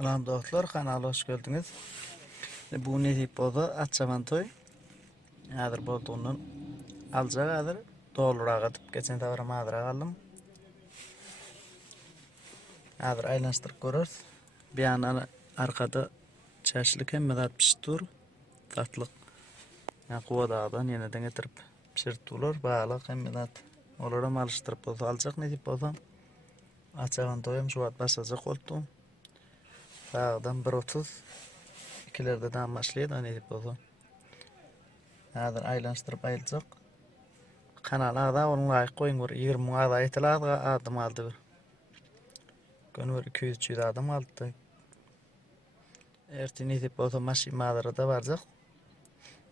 Salam dostlar, kanala hoş geldiniz. Bu ne tip oldu? Atçaman toy. Hazır bolduğundan alacak hazır. Doğulurağa atıp geçen tavara mağdura kaldım. Hazır aylanıştırıp görürüz. Bir an arkada çeşitlik hem medat piştur. Tatlık. Yani kuva dağdan yeniden getirip pişirttiler. Bağlık hem medat. Olarım alıştırıp oldu. Alacak ne tip oldu? Atçaman toyum şu at basacak oldu. Dağdan 1.30 ikilerde daha başlaydı o ne oldu. Hazır aylanıştırıp ayılacak. Kanala da onun layık koyun var. 20 ada etiladı adım aldı bir. Gün var 200 adım aldı. Erti ne oldu maşin mağdara da varacak.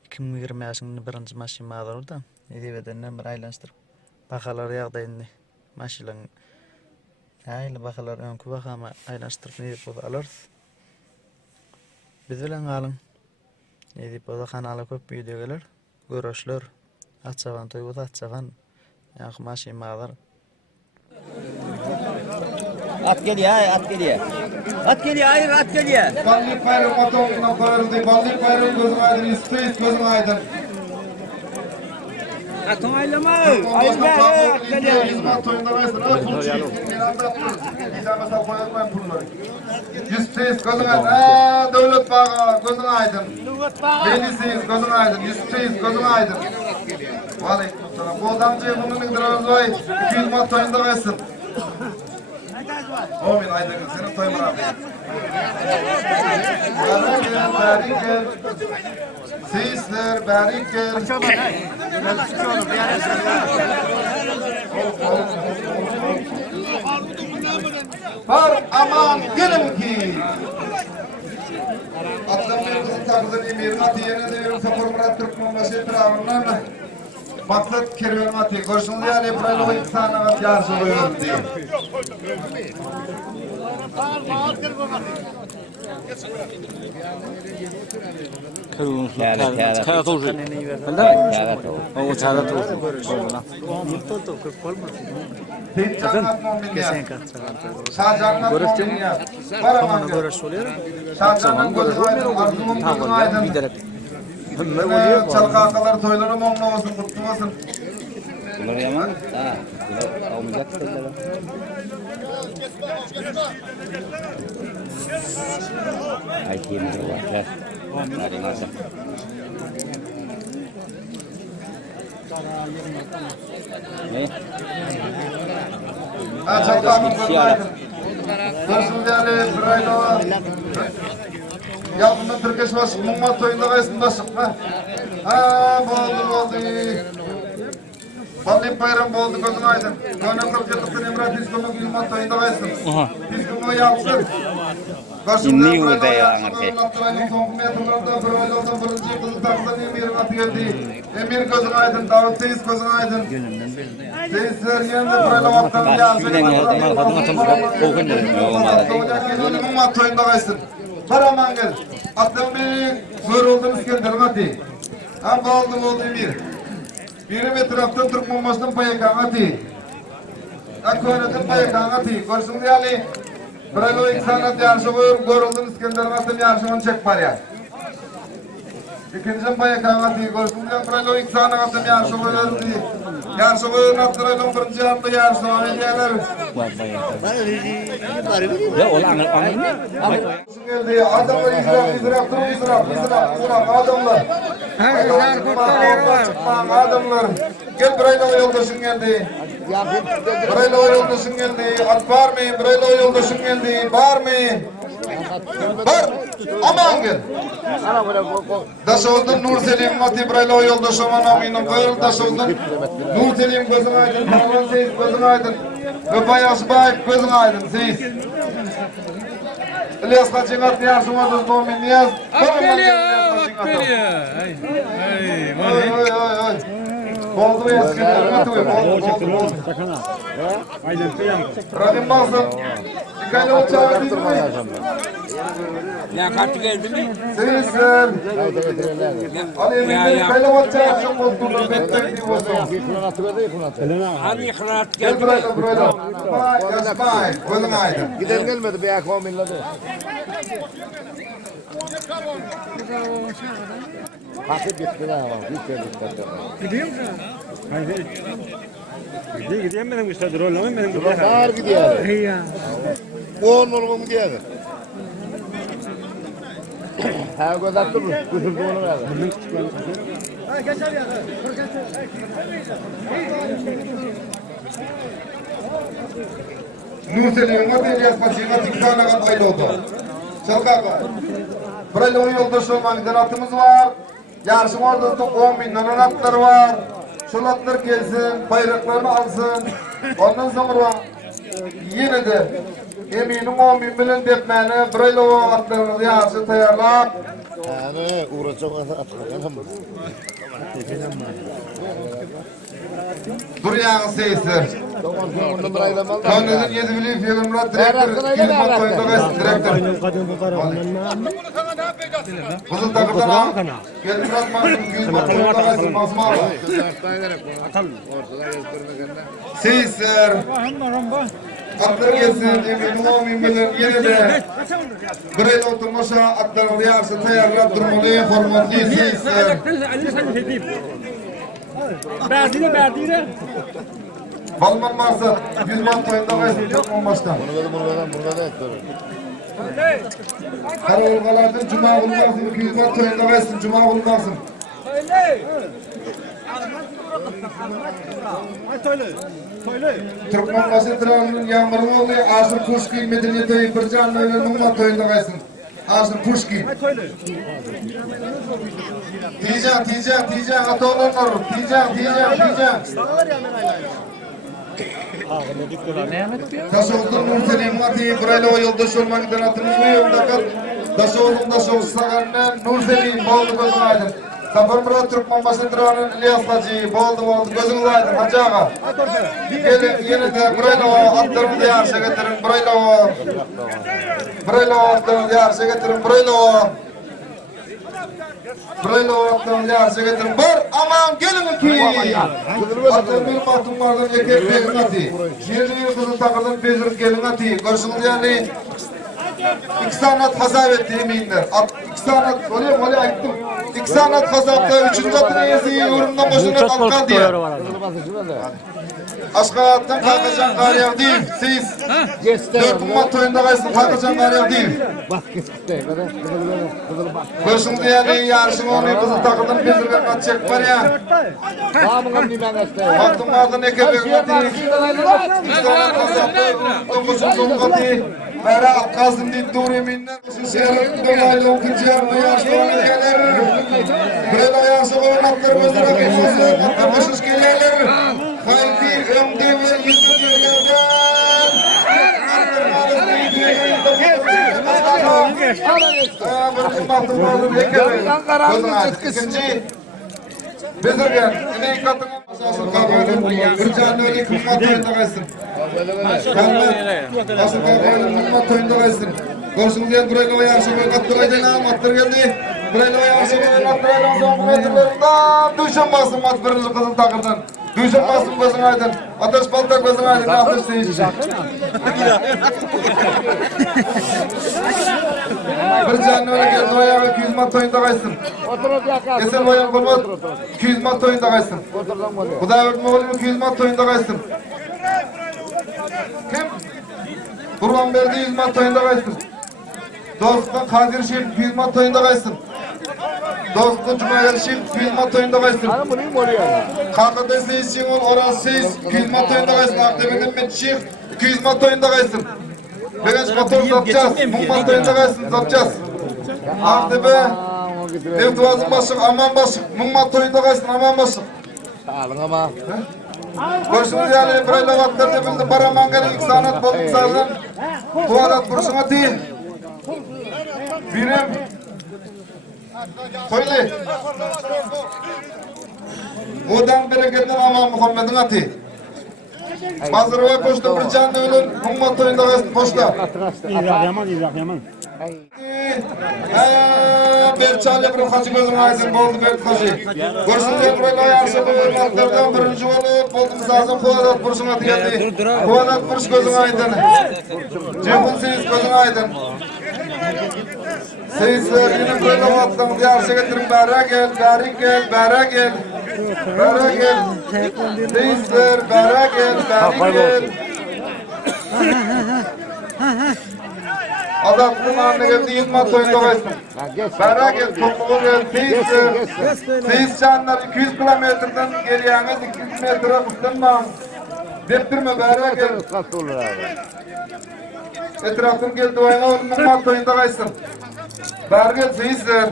2020 yaşının birinci maşin mağdara da. Ne edenden bir aylanıştırıp. Bakalar yağda indi. Maşilan. Ayla bakalar önkü bakama aylanıştırıp ne oldu alırız. Biz bilen kalın. Ne oldu kanala köp video gelir. Görüşler. Atçavan toy bu atçavan. Yankı maşin mağdara. At geliyor, at geliyor. At geliyor, hayır at geliyor. Ballık bayrağı motoruna koyuldu. Ballık bayrağı gözüm aydın. İsteyiz gözüm aydın. Atın aylama. Hayır be, at geliyor. Hizmet toyunda versin. Öyle pul çiğ. İzlemese koyulmayın pulları. İsteyiz gözüm aydın. Devlet bağı gözüm aydın. Belisiyiz gözüm aydın. İsteyiz gözüm aydın. Aleykümselam. Bu adamcıya bunun indiramız var. 200 mat toyunda versin. Amin aydın. Senin toyun abi. Berikler. Seyisler, berikler. Var aman gelin ki. Atlam bir kızın takıdan emirin atiyene de verim Sapur Murat Türkmenbaşı etrafından. Maksat kervan atiye. Görüşünüz yani burayla o insana ve yarışı koyuyorum diye. Kağıt olacak. Kağıt olacak. O kağıt olacak. Geçen katçavan toy. Şahjan'dan Görüştüm. ya. Var aman Tamam gel. görüş oluyor. Şahjan'dan gözüm aydın. Arzumum gözüm aydın. Çalkakalar toylarım onunla olsun, kutlu olsun. Bunlar yaman. Ha, olmayacak dediler. Ay kiyimiz var. Hadi masa. Ne? Ha çalkakın gözüm aydın. Görüşüm değerli Sırayla. Yapımda Türkeş başı, Mumma toyunda kaysın başı. Ha, oldu. Ballık bayram oldu gözün aydın. Köyne kırkıtıkın Emrah Pizgum'un Gülman toyunda kaysın. Pizgum'u yapsın. İnni burada ya anarki. Abdurrahim'in son metrlarında bir oylardan birinci yıkıldı takıdan emirin atı geldi. Emir gözün aydın, Davut Teyiz gözün aydın. Teyizler yerinde böyle vaktanın yazın. Mumma toyunda kaysın. Paraman gel. Atlam bir buyur oldum İskender'in atı. Ha oldu Emir. Birim etraftan Türkmenbaşı'nın payakan atı. Akkoyunatın payakan atı. Görsün diyali. Burayla o insanat yarışı koyuyorum. Görüldün İskender'in atın yarışını çek var ya. İkinciden payakan atı. Görsün diyali. Burayla o insanat atın yarışı koyuyorum diye. Yarışı koyuyorum atlarıyla birinci atlı yarışı var. Hediyeler. Ya olan Geldi. Adamlar izraf. Adamlar. Adamlar. Gel burayla o yoldaşın geldi. Burayla o yoldaşın geldi. At var mı? Burayla o yoldaşın geldi. Var mı? Var. Aman gel. Daşoldun Nur Selim Mati burayla o yoldaşım anamının koyul Daşoldun. Nur Selim gözün aydın. Parman Seyiz gözün aydın. Öpayası bayıp gözün aydın Seyiz. İlyas Kaçıngat Niyaz'ın adız Nomin Niyaz. At geliyor. Oy. Oldu mu eskiden atıyor. Oldu. Radim basın. Dikkat o çağır değil mi? Ya kartı geldi mi? Seyirciler. Ali eminleri kayla o çağır. Çok oturdu. Bekler gibi olsun. Hani kıraat Gel geldi mi? burayla. Yaşmayın. Gözüm aydın. Gider gelmedi bir ayak 10 bin lira. Kalkıp gitti lan. Hiç öyle Gidiyor musun? Hayır. Gideyim benim üstadı rollamayın benim bu. Dar gidiyor. Hey ya. 10 mu gidiyor? Ha o kadar durur. Götürdü onu ver. Nursel'in adı İlyas Paşa'nın adı iki tane katlaylı oldu. Çalkaka. Burayla 10 yoldaş olmanızdan atımız var. Yarışın ortasında 10 bin nanan atları var. Şol atlar gelsin, bayraklarını alsın. Ondan sonra yine de eminim 10 bin bilen depmeni burayla o atlarını yarışı tayarlap. Yani uğraşacak atlayan mı? Dur yağın seyisler. Tamam ondan bir aylamaz. Kanunun 7 bilim firmler direktör, Kilmat oyunda kaysın direktör. Kadın bu karı ondan mı? Kızıl takırdan al. Gelin biraz masum, Kilmat oyunda kaysın masum al. Seyisler. Atlar gelsin, eminim 10 bin bilen yine de. Buraya oturmuşa atlarını yarışı tayarlap durmalı, formatlı seyisler. Berdire. Balman maksat, 100 man toyunda kaysın Türkmen baştan. Burada da ettir. Karaolgalardan cuma bulunmasın, 200 man toyunda kaysın, cuma bulunmasın. Türkmen başı tırağının yağmurlu oluyor, Aşır Puşkin medeniyeti bir canlı öyle numma toyunda kaysın. Aşır Puşkin. Diyeceksin, atı olan olur. Diyeceksin. Daşoğuz'un Nursel'in atı, burayla o yoldaş olmak için atımız mı yok? Daşoğuz'un Daşoğuz Sagan'ın Nursel'in boldu gözün aydın. Sapır Murat Türkmen başı tırağının İlyas Hacı, boldu gözünüz aydın. Hacı ağa. Gelin yine de burayla o atlarını yarışa getirin, burayla o atlarını yarışa getirin, burayla o atlarını yarışa getirin. Bar aman gelin ki! Atlar bir bahtımlardan ekip gelin atı. Yerliğin kızın takırdan bezir gelin atı. Görüşünüz yani 2 sanat hazap etti eminler. 2 sanat, öyle ayıttım. 2 sanat hazapta 3. atın iyisi yorumdan boşuna kalkal diye. Aşk hayattan kalkacağım gariyav değil. Siz 4 ummat toyunda kaysın kalkacağım gariyav değil. Bak gitti. Kızıl bak. Görüşünüz yani yarışın onu kızıl takırdan bezirgen atacak var ya. Bağımın nimen işte. Bahtımlardan ekip gelin atı. 2 sanat hazapta 9. atı. Mera Abkaz'ın dittur eminler. Şehrin dolaylı okunca yarışmanı gelir. Buraya yarışı oynatlar gözüne kıymasın. Atlar başış gelir. Halki ömde ve yüzünü yerden. Birinci bahtımlardan ekip. İkinci. Bezirgen. İneği katına asıl kahveyle. Bir canlı öyle kıymat oyunda kaysın. Asıl kahveyle kıymat oyunda kaysın. Görüşünüz yani buraya o yarışı boykattıraydın ha. Matlar geldi. Buraya o yarışı boykattıraydın. Son metrelerinden düşenmezsin mat birinci kızıl takırdan. Düşenmezsin gözün aydın. Ateş baltak gözün aydın. Ateş seyirci. Bir canlı öyle geldi o yarışı 200 mat oyunda kaysın. Esen oyan kulmat 200 mat oyunda kaysın. Kuday örtme oğlum 200 mat oyunda kaysın. Kim? Kurban verdi 100 mat oyunda kaysın. Dostluktan Kadir Şef 200 mat oyunda kaysın. Dostluktan Cumali Şef 200 mat oyunda kaysın. Kakıda Seyis'in ol orası Seyis 200 mat oyunda kaysın. Akdebe'den Met Şef 200 mat oyunda kaysın. Begenç motor satacağız. Bu mat oyunda kaysın satacağız. Akdebe Evtuvazın başık, aman başık. Mummat toyunda kaysın, aman başık. Alın ama. Görüşünüz yani burayla vatlar tepildi. Baramangan'ın 2 sanat bozuk sağlam. Tuvalet buruşuna değil. Birim. Söyle. Odan bereketten aman Muhammed'in atı. Bazırıva koştu bir canlı ölün. Mummat toyunda kaysın koştu. İbrahim Yaman. Berçali bir hacı gözüm aydın boldu Bert hacı. Görüşünüz burayla yarışı bu matlardan birinci olup boldum sazın Kuvadat buruşuna geldi. Kuvadat buruş gözüm aydın. Cemil Seyis gözüm aydın. Seyisler yine böyle vattığımız yarışa getirin. Bera gel, beri gel, bera gel. Bera gel. Seyisler, bera gel, beri gel. Adamın haline geldi, yılmaz oyunda kaçtım. Bera gel, topuğu gel, seyisler. Seyis canlar 200 kilometreden geliyene 200 metre kutlanma. Deptirme, bera gel. Etrafım geldi, oyuna onun mat oyunda kaçtım. Bera gel, seyisler.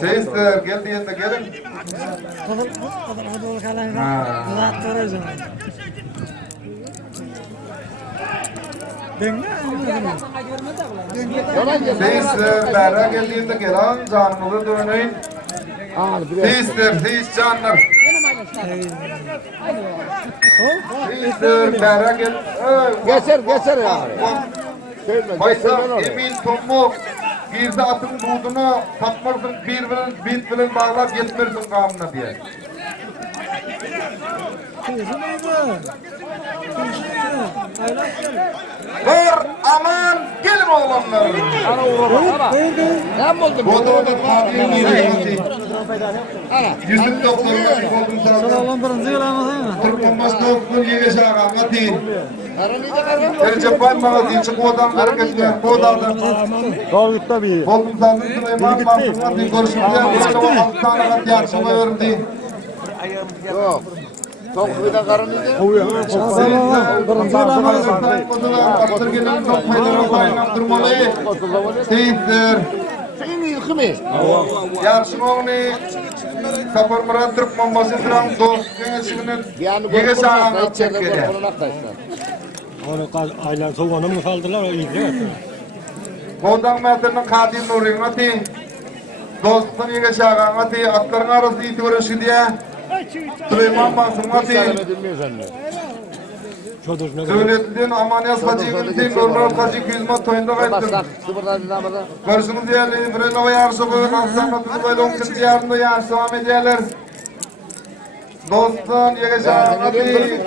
Seyisler, geldi yerine gelin. Seyisler, bera geldi yerine gelin. Canlıları dönün. Seyisler, seyiz canlar. Seyisler, bera gel. Geçer ya. Baysa, emin, tomuk. Bir de atın buğdunu tapmarsın, bint bilen bağlar yetmersin kanuna diye. Dur, aman, gelin oğlanlar. Ne oldu? Bu da tabiye miydi? Yüzük doktoruna oldum sana. Turkulmaz doktor yegeş ağa, mati. Ercepan mağazı, çık odan hareketler, odadan. Doğrultta bir. Oldum sana, Süleyman Mahmut'la görüşüm diye, böyle o altına kat yarışıma verdi. Yok. Çok bir de karınıydı. Seyitler. Senin yıkı mı? Yarışmağını Kapar Murat Türk Bombası Duran dost gençliğinin yege sağına çekkedi. Onu aylar soğanı mı saldılar o iyi değil mi? Kodan Mehter'in Kadir Nuri'nin ati. Dostun yege sağına ati. Atların arası iti görüşü diye. Süleyman Bansın ati. Söyletildiğin Amaniyas Hacı'nın din Dollar Hacı 200 mat toyunda kayıttım. Karşınız yerli Brelova yarışı koyun. Aksan Batı'nı böyle 10. yarında yarışı devam ediyorlar. Dostun Yegeşah'ın ati.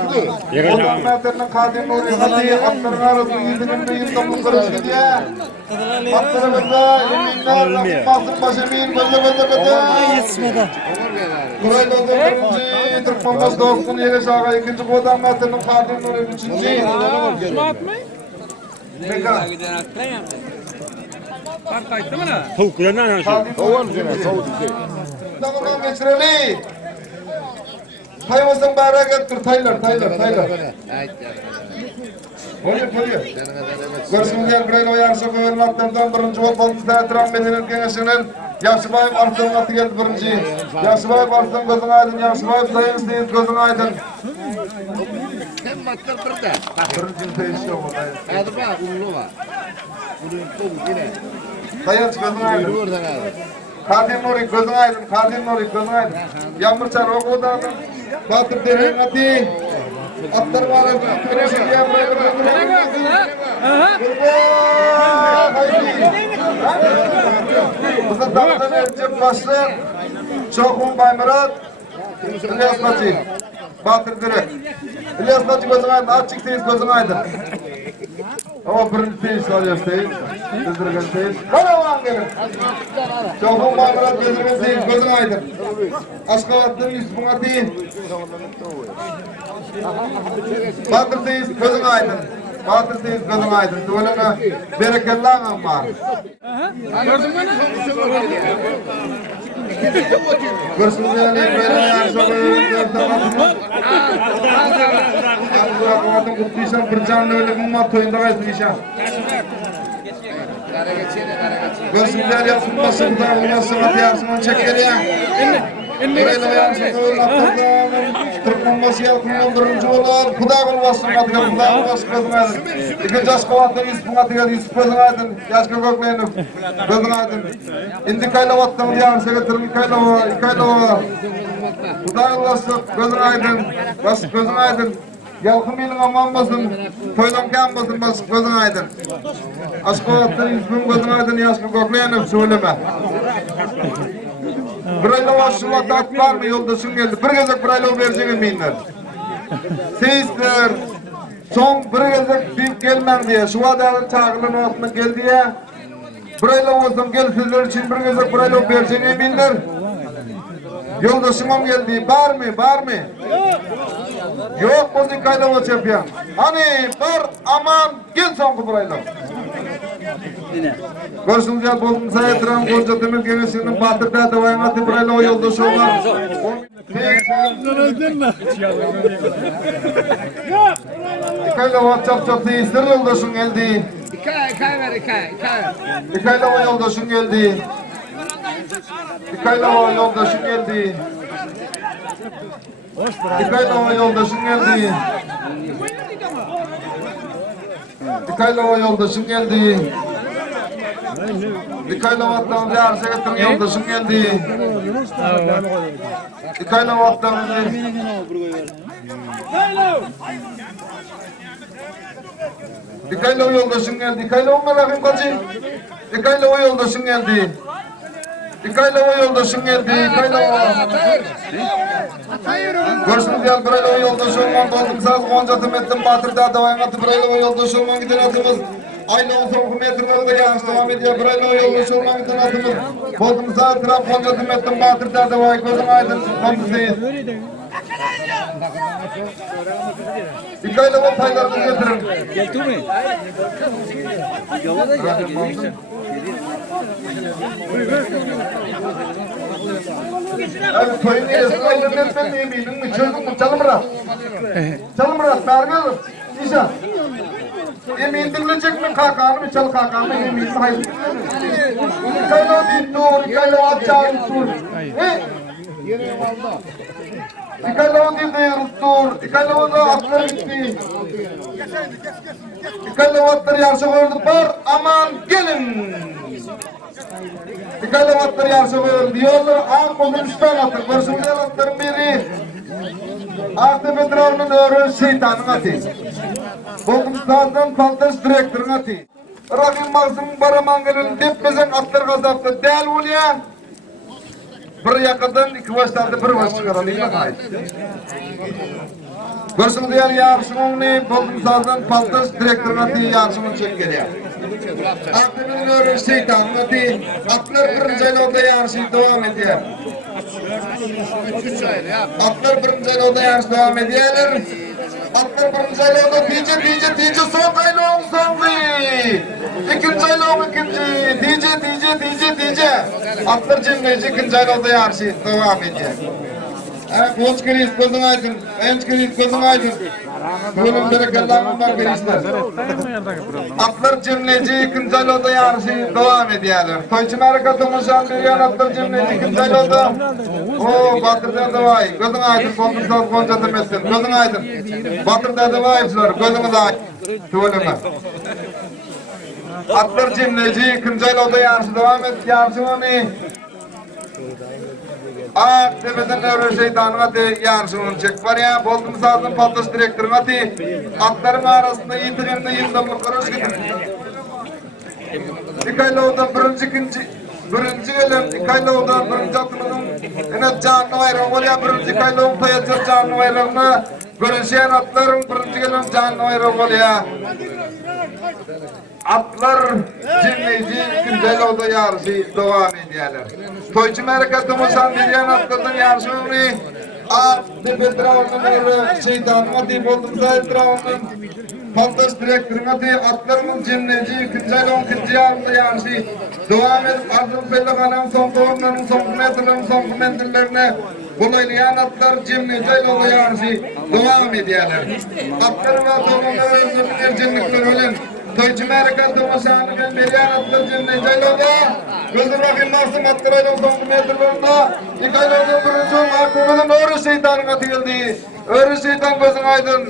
Kodan Mehter'in Kadir Nuri'nin ati. Atların arası itinin beyin toplu karışı diye. Atlarımızda eminler Rahim Basın Başemin bıdı. Kurayla oldu birinci, Türk Bombası dostun Yegeşah'a ikinci Kodan Mehter'in Kadir Nuri'nin üçüncü. Peka. Tavuk yerine ne? Tamam geçireli. Taymazdan bari getir, Taylar. Koyuyor. Görüşümüz yer burayla o yarışı koyun atlardan birinci futbolcu Təhtiram Medeniyyət Gençliğinin Yaxşıbayev Arslan atı geldi birinci. Yaxşıbayev Arslan gözün aydın, Yaxşıbayev Sayın Seyit gözün aydın. Sen matlar burada. Birinci teyiş yok. Hadi bak, ulu var. Ulu tavuk yine. Sayın gözün aydın. Ulu oradan abi. Kadir Nuri gözün aydın. Yağmur çar o kodanın. Batır derin ati. Atlar var. Kırışı diye Kızı dağdan ercep başlı. Çoğun Baymurat. İlyas Naci. Batır direk. İlyas Naci gözün aydın. Açık seyiz gözün aydın. Ama birinci seyiz alıyor seyiz. Düzdürgen seyiz. Karavan gelin. Çoğun Baymurat gözün seyiz gözün aydın. Aşkavat'ın Yusuf'un ati. Batır seyiz gözün aydın. Tuvalına bereketli ağam var. Görüşümüz yani böyle yarışmaları Akıvatın kutluysan bir canlı ölümün mat toyunda kaysın. Görüşümüz yani yapsın basın da olmasın atı yarışmanı çekeri ya. Böyle yarışmaları Türk bombası yalkından birinci olur. Kuda olmasın atıya, kuda olmasın gözün aydın. İkinci Aşkavat'tan Yusuf'un atıya, Yusuf gözün aydın. Yaşka Gökmenov, gözün aydın. İndi Kaylavat'tan yarışa getirin, Kaylava. Kuda olmasın gözün aydın. Basık gözün aydın. Yalkın bilin aman basın, toydan kan basın, basık gözün aydın. Aşkavat'tan Yusuf'un gözün aydın, Yaşka Gökmenov söyleme. Burayla başıma tat var mı yoldaşın geldi. Bir gezek burayla o vereceğim minler. Seyisler, Son bir gezek deyip gelmem diye. Şu adamın çağırın ortuna geldi ya. Burayla olsam gel sizler için bir gezek burayla vereceğini eminler. Yoldaşımam geldi. Var mı? Var mı? Yok muzikayla o çempiyon. Hani var aman gel son burayla. Görüşünüz ya buldum sayetram Gonca Demir Genesi'nin Batır'da davayana burayla o yoldaşı olan. İkayla o çap değilsir yoldaşın geldi. İkayla o yoldaşın geldi. İkayla o yoldaşın geldi. İkayla o yoldaşın geldi. İkayla o yoldaşın geldi. İkayla vattan bir arsa getirin yoldaşın geldi. İkayla vattan bir... İkayla o yoldaşın geldi. İkayla o merakım kaçı. İkayla o yoldaşın geldi. İkayla o yoldaşın geldi. İkayla o... Görüşünüz gel burayla o yoldaşı olman doldum saz Goncatım ettim Batır'da davayana burayla o yoldaşı olman giden atımız. Aynı 10 metrelerde yağış devam ediyor. Burayla o yoldaşı olman giden atımız. Boldum saz traf Goncatım ettim Batır'da davay gözüm aydın konduseyiz. İkayla o paylarını getirin. Geldi mi? Yola da geldi. Evet, toyun iyisi aydın etmen neyim iydin mi? Çözdün mü? Çalım bırak. Çalım bırak, bergel. İşe. Emin dinleyecek mi kakanı mı? Çal kakanı mı? Emin hayır. İkayla o deyip dur. İkayla o atacağım dur. İkayla o deyip dur. İkayla o da atları gitti. İkayla o atları yarışı koyuldu. Var aman gelin. İkayla o atları yarışı koyuldu. Diyorlar ağın bozun 3 tane atır. Görüşümüzde atların biri. Aktepe Trabzon'un öğren şeytanın atı. Bozumsuzdan paltaş direktörün atı. Rakım Maksım Baramangel'in depmezen atlar kazaptı. Del oluyor. Bir yakadan 2 başlarda 1 baş çıkaralım. Görüşümüzde yarışın onu Bozumsuzdan paltaş direktörün atı yarışını çek geliyor. Aktepe'nin öğren şeytanın atı. Atlar birinci aylarda yarışı devam ediyor. Atlar birinci aylarda yarış devam ediyorlar. Atlar birinci aylarda dice son aylağım son İkinci aylağım ikinci dice. Atlar cemleyici ikinci aylarda yarışı devam ediyor. Evet, hoş geldiniz gözün aydın. Gözün aydın. Bölümlere Allah'ın var verişler. Atlar cemleyici ikinci aylarda yarışı devam ediyorlar. Toyçu harekatımız an bir yan atlar cemleyici ikinci aylarda. Oo, Batır'da da vay. Gözün aydın. Konuşsal Goncatım etsin. Gözün aydın. Batır'da da vay. Gözünüz aydın. Tuvalime. Atlar cemleyici ikinci aylarda yarışı devam et. Yarışı onu. Aktepe'den öyle şeytanın atı yarışının çek var ya. Boldum sağdan paltaş direktörün atı. Atların arasında yitirinde yıldamlı kuruş getirin. İkayla odan birinci gelin. İkayla odan birinci atımızın yine canlı bayram var ya. Birinci İkayla odan tayacak canlı bayramına. Görüşen atların birinci gelin canlı bayram var ya. Atlar cimleyici gündel oda yarışı devam ediyorlar. Toyçu harekatımız anlayan atlardan yarışını Aktepe Trabzon'un şeytanın atı Boldum Zahid Trabzon'un paltaş direktörün atı atlarımız cimleyici gündel 10. yarışı yarışı devam edip Arzum Pellakan'ın son doğumlarının son metrlerine bulaylayan atlar cimleyici oda yarışı devam ediyorlar. Atlar ve doğumlar özürlü ercinlikler ölen Toyçu harekatımız şanı beriyan atlar cimleyici oda gözüm bakın Maksım attırayla son metrlerinde İkayla oda birinci Aktepe'den Novruz şeytanın atı geldi. Öğrü şeytan gözün aydın.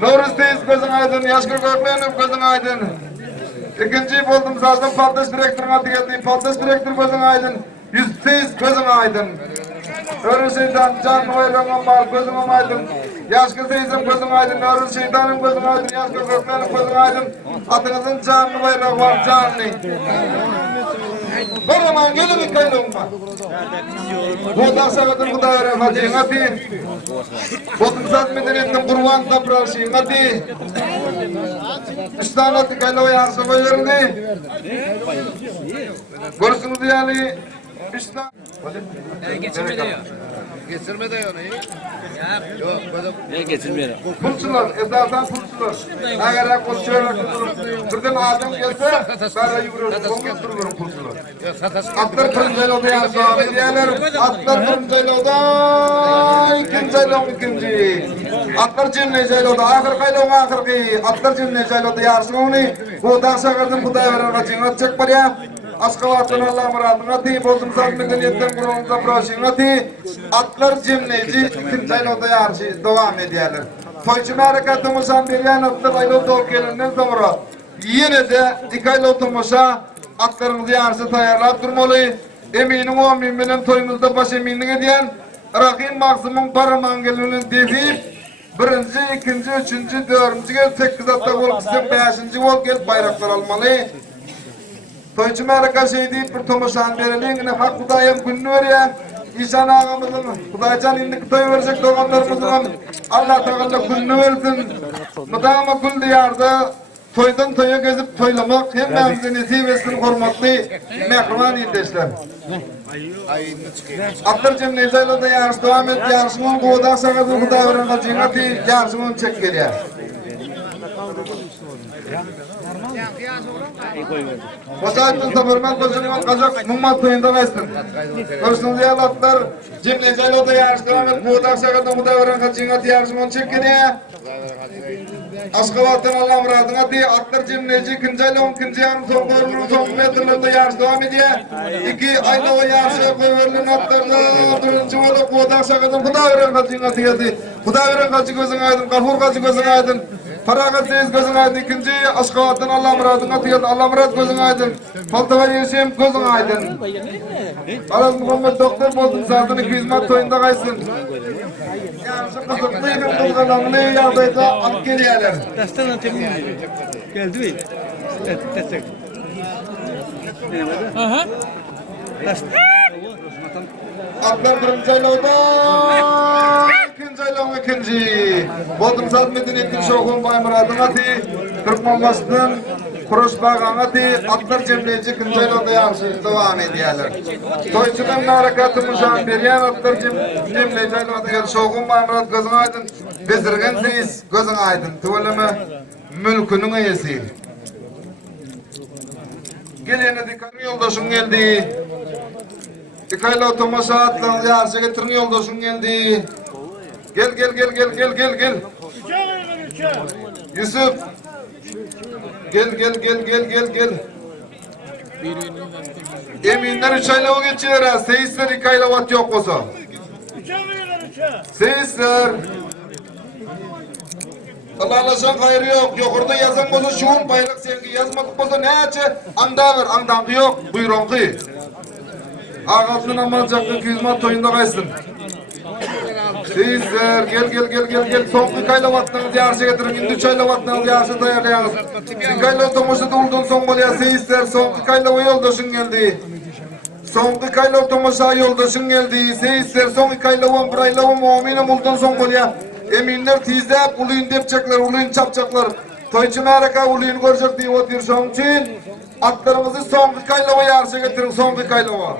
Novruz teyiz gözün aydın. Yaşkır görmeyenim gözün aydın. İkinci buldum sazdan paltaş direktörün atı geldi. Paltaş direktör gözün aydın. 100 gözün aydın. Öğrü şeytan canlı bayramım var gözüm aydın. Yaşkır teyzem gözüm aydın. Öğrü şeytanım gözüm aydın. Yaşkır görmeyenim gözün aydın. Atınızın canlı bayramı var canlı. Baraman gelin iki aylığım var. Bu da sakatın bu da öğrenmediğin hadi. Bodumsat medeniyetin kurban toprağışıyım hadi. İstanat iki aylığı yarısı koyverdi. Görürsünüz yani. İstan. Geçirme diyor. Geçirme de onu. Yok, Ne geçirmiyor? pulçular, esasen pulçular. Eğer pulçular birden adam gelse, ben yürüyorum, kongur dururum pulçular. Atlar kırmızıyla odayan sahibi diyorlar. Atlar kırmızıyla oda, ikinci. Atlar cimneciyle oda, ahirki. Atlar cimneciyle oda yarsın onu. Bu da sakırdım, bu da veren kaçın atacak var ya. Aşkavatın Allah muradına ti, bozum sağ medeniyetten kurulumuza bıraşına ti. Atlar cimneci, ikinci oda yarışı devam ediyorlar. Toyçu harekatımızdan bir yan atlar aylı dol gelinden sonra yine de ikaylı otomuşa atlarımızı yarışı tayarlayıp durmalı. Eminim o bilen toyumuzda baş eminlik ediyen Rakim maksimum para mangelinin defip birinci, ikinci, üçüncü, dördüncü gel 8 hatta gol kısım 5. gol gel bayraklar almalı. Toyçu harekat şey deyip bir tomuşan verelim. Hak Kuday'ın gününü veriyor. İnsan ağamızın, Kudaycan indik toy verecek doğanlarımızın Allah Teala gününü versin. Mıdama gün diyarda toydan toya gezip toylamak hemmemizin nasip etsin hürmetli mehriban yetişler. Atlar cemneyizayla da yarış devam et. Yarışımın bu odak sakatı Kuday veren kaçınatı yarışımın çek geliyor. Başaytın sabırman koşunuman kazak mummat toyunda kaçtın. Koşunuz ya atlar cemneyizayla da yarış devam et. Bu odak sakatı Kuday veren kaçınatı yarışımın çek geliyor. Aşkavatın Allah muradına diye atlar cimneci ikinci yarım son koyulur son metrlerde yarış devam ediyor. 2 ayda o yarışa koyulur atlarla birinci olup bu odak sakatın Kuday veren kaçınatı geldi. Kuday veren kaçı gözün aydın, kafur kaçı gözün aydın. Faragat seyiz gözün aydın. İkinci Aşkavatın Allah muradına diye Allah murad gözün aydın. Faltava yeşim gözün aydın. Araz Muhammed doktor bozdum saatini 200 mat toyunda kaysın. Yarışı kızıklıydım kılgılamını yağdayda alıp geliyorlar. Destan antepim geldi mi? Destek. Aha. Atlar birinci aylavda, ikinci aylav ikinci. Bodrum Saat Medeniyetin Şoğun Baymurad'ın atı, Türkmenbaşı'nın Kuruş Bağ'ın atı, atlar cemleyici ikinci aylavda yarışı devam ediyorlar. Toyçu'nun harekatımızdan beriyen atlar cemleyici aylavda Şoğun Baymurad gözün aydın, bezirgen seyiz gözün aydın. Tüveleme mülkünün eyesi. Gelene dikkat yoldaşın geldi. İkayla otomasa atlandı yarışı getirin yoldaşın geldi. Gel. Yusuf. Gel. Eminler 3 ayla o geçiyor ha. Seyisler 2 ayla vat yok olsa. Seyisler. Allah'laşan gayrı yok. Yukarıda yazan olsa şuun bayrak sevgi yazmadık olsa ne açı? Anda ver, andan yok. Buyurun ki. Ağasının amalcaklı kızmat toyunda kaysın. Seyisler gel. Son 2 ayla vattınız yarışı getirin. Şimdi 3 ayla vattınız yarışı tayarlayınız. 2 ayla otomoşu doldun son gol ya seyisler. Son 2 ayla o yoldaşın geldi. Son 2 ayla otomoşa yoldaşın geldi. Seyisler son 2 ayla 11 ayla o muaminim oldun son gol ya. Eminler tizlep uluyun depecekler, uluyun çapacaklar. Toyçu harika uluyun görecek diye otur son için. Atlarımızı son 2 ayla o yarışı getirin son 2 ayla o.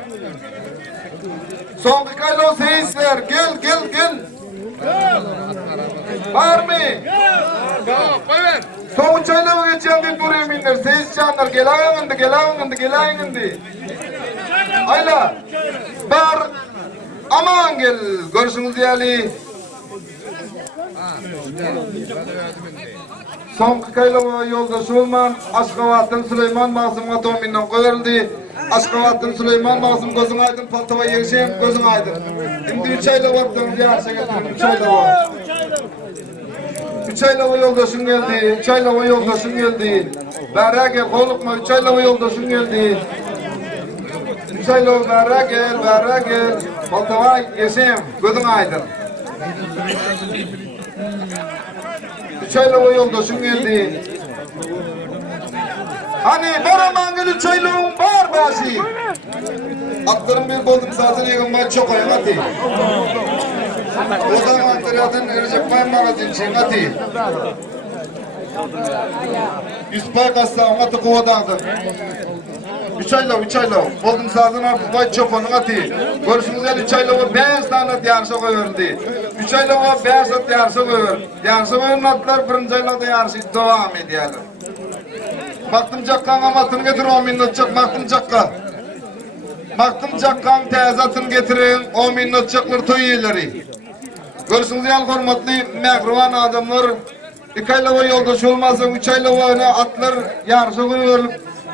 Son 2 ayla o seyisler gel. Var mı? Son 3 ayla o geçen deyip duruyor eminler. Seyis canlar gel ayınındı. Ayla. Bar. Aman gel. Görüşünüz diyali. Son 2 ayla yoldaşı olman Aşkavat'ın Süleyman Masım'a tominden koyuldu. Aşkavat'ın Süleyman Masım gözün aydın, Faltava Yerişem gözün aydın. Şimdi 3 ayla vattınız yarışa getirin, 3 ayla var. 3 ayla yoldaşın geldi, 3 ayla yoldaşın geldi. Bera gel, kolukma 3 ayla yoldaşın geldi. 3 ayla bera gel. Faltava Yerişem gözün aydın. 3 ayla o yoldaşın geldi. Hani Baramangel 3 aylığın var başı. Atların bir boldum zaten yığılmaya çok ayağıtı. Odan Antalya'dan Recep Bay magazin çengati. Üspay kasa angatı kuvadandı. 3 ayla boldum zaten artık bay çopanın atı. Görüşünüz yani 3 ayla 5 tane yarışı koyuyordu. 3 ayla 5 at yarışı koyuyor. Yarışı koyuyor atlar birinci ayla da yarışı devam ediyorlar. Baktım Cakkan amatını getir 10 minutçuk Baktım Cakkan. Baktım Cakkan tezatını getirin 10 minutçuklar toyuyorları. Görüşünüz yani hormatlı mehriban adamlar. 2 ayla yoldaş olmazsa 3 ayla atlar yarışı koyuyor.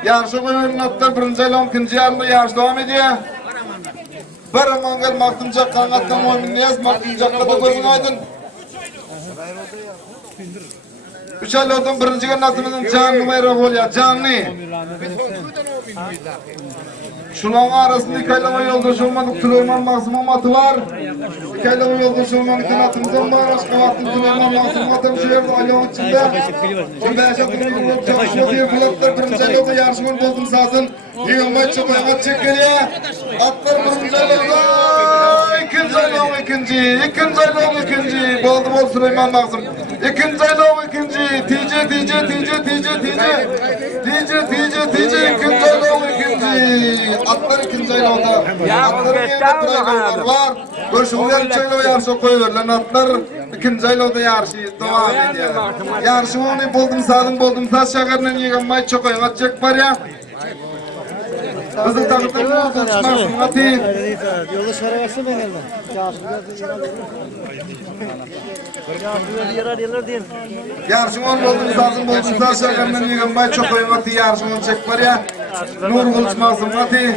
Yarışı koyuyor atlar birinci ayla 2. yarında yarış devam ediyor. Baraman gel Baktım Cakkan attım 10 minutçuk Baktım Cakkan'da gözün aydın. 3 aylardan birinci gün atımızın canlı bayrağı oluyor, canlı. Şunun arasında 2 aylama yoldaş olmadık, Süleyman maksimum atı var. 2 aylama yoldaş olmadık, atımızdan var. Aşkı attım Süleyman maksimum atım şu yerde aylama içinde. O 5 atımızın çalışma diye fırlatlar, birinci aylarda yarışmanı buldum sazın. Yığılmayı çobayına çek geliyor. Atlar birinci aylarda. İkinci aylama ikinci. Bol Süleyman maksimum. İkinci aylama ikinci. TC ikinci aylama ikinci. Atlar ikinci aylamada. Atların yerinde traylar var. Görüşümüzden 3 aylama yarışı koyuyorlar. Atlar ikinci aylamada yarışı devam ediyor. Yarışı onu buldum saz şakarından yığılmayı çok oyun atacak var ya. Kızıl takıtlarını konuşmasın atı. Yolda şara versin ben elden. Yarar değil. Yarışın on buldum saz şakarından yığılmayı çok oyun atı. Yarışın onu çek var ya. Nur konuşmasın atı.